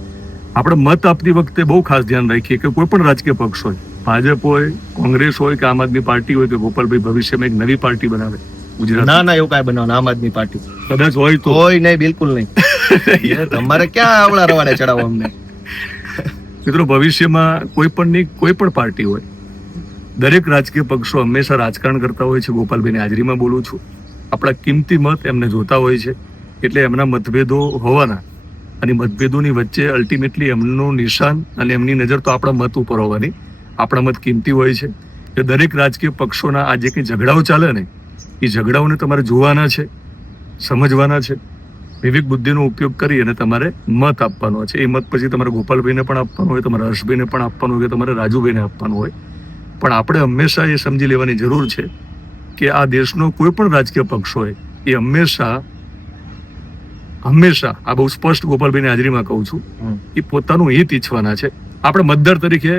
આપણે મત આપતી વખતે બહુ ખાસ ધ્યાન રાખીએ કે કોઈ પણ રાજકીય પક્ષ હોય, ભાજપ હોય, કોંગ્રેસ હોય કે આમ આદમી પાર્ટી હોય, કે ગોપાલભાઈ ભવિષ્યમાં એક નવી પાર્ટી બનાવે ગુજરાત. ના, એવું કાંઈ બનાવવાનું આમ આદમી પાર્ટી કદાચ હોય તો હોય નહીં, બિલકુલ નહીં. તમારે ક્યાં આવડા રવાડે ચડાવો અમને? મિત્રો, ભવિષ્યમાં કોઈ પણ પાર્ટી હોય, દરેક રાજકીય પક્ષો હંમેશા રાજકારણ કરતા હોય છે. ગોપાલભાઈની હાજરીમાં બોલું છું. આપણા કિંમતી મત એમને જોતા હોય છે, એટલે એમના મતભેદો હોવાના, અને મતભેદોની વચ્ચે અલ્ટિમેટલી એમનું નિશાન અને એમની નજર તો આપણા મત ઉપર હોવાની. આપણા મત કિંમતી હોય છે. એ દરેક રાજકીય પક્ષોના આ જે કંઈ ઝઘડાઓ ચાલે ને, એ ઝઘડાઓને તમારે જોવાના છે, સમજવાના છે, વિવેક બુદ્ધિનો ઉપયોગ કરી અને તમારે મત આપવાનો છે. એ મત પછી તમારે ગોપાલભાઈને પણ આપવાનો હોય, તમારે હર્ષભાઈને પણ આપવાનો હોય, તમારે રાજુભાઈને આપવાનો હોય. પણ આપણે હંમેશા એ સમજી લેવાની જરૂર છે કે આ દેશનો કોઈ પણ રાજકીય પક્ષ હોય એ હંમેશા આ બહુ સ્પષ્ટ ગોપાલભાઈની હાજરીમાં કહું છું, એ પોતાનું હિત ઈચ્છવાના છે. આપણે મતદાર તરીકે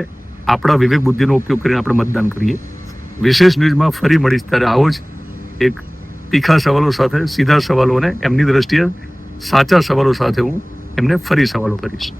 આપણા વિવેક બુદ્ધિનો ઉપયોગ કરીને આપણે મતદાન કરીએ. વિશેષ ન્યૂઝમાં ફરી મળીશ ત્યારે આવો જ એક તીખા સવાલો સાથે, સીધા સવાલો અને એમની દ્રષ્ટિએ સાચા સવાલો સાથે હું એમને ફરી સવાલો કરીશ.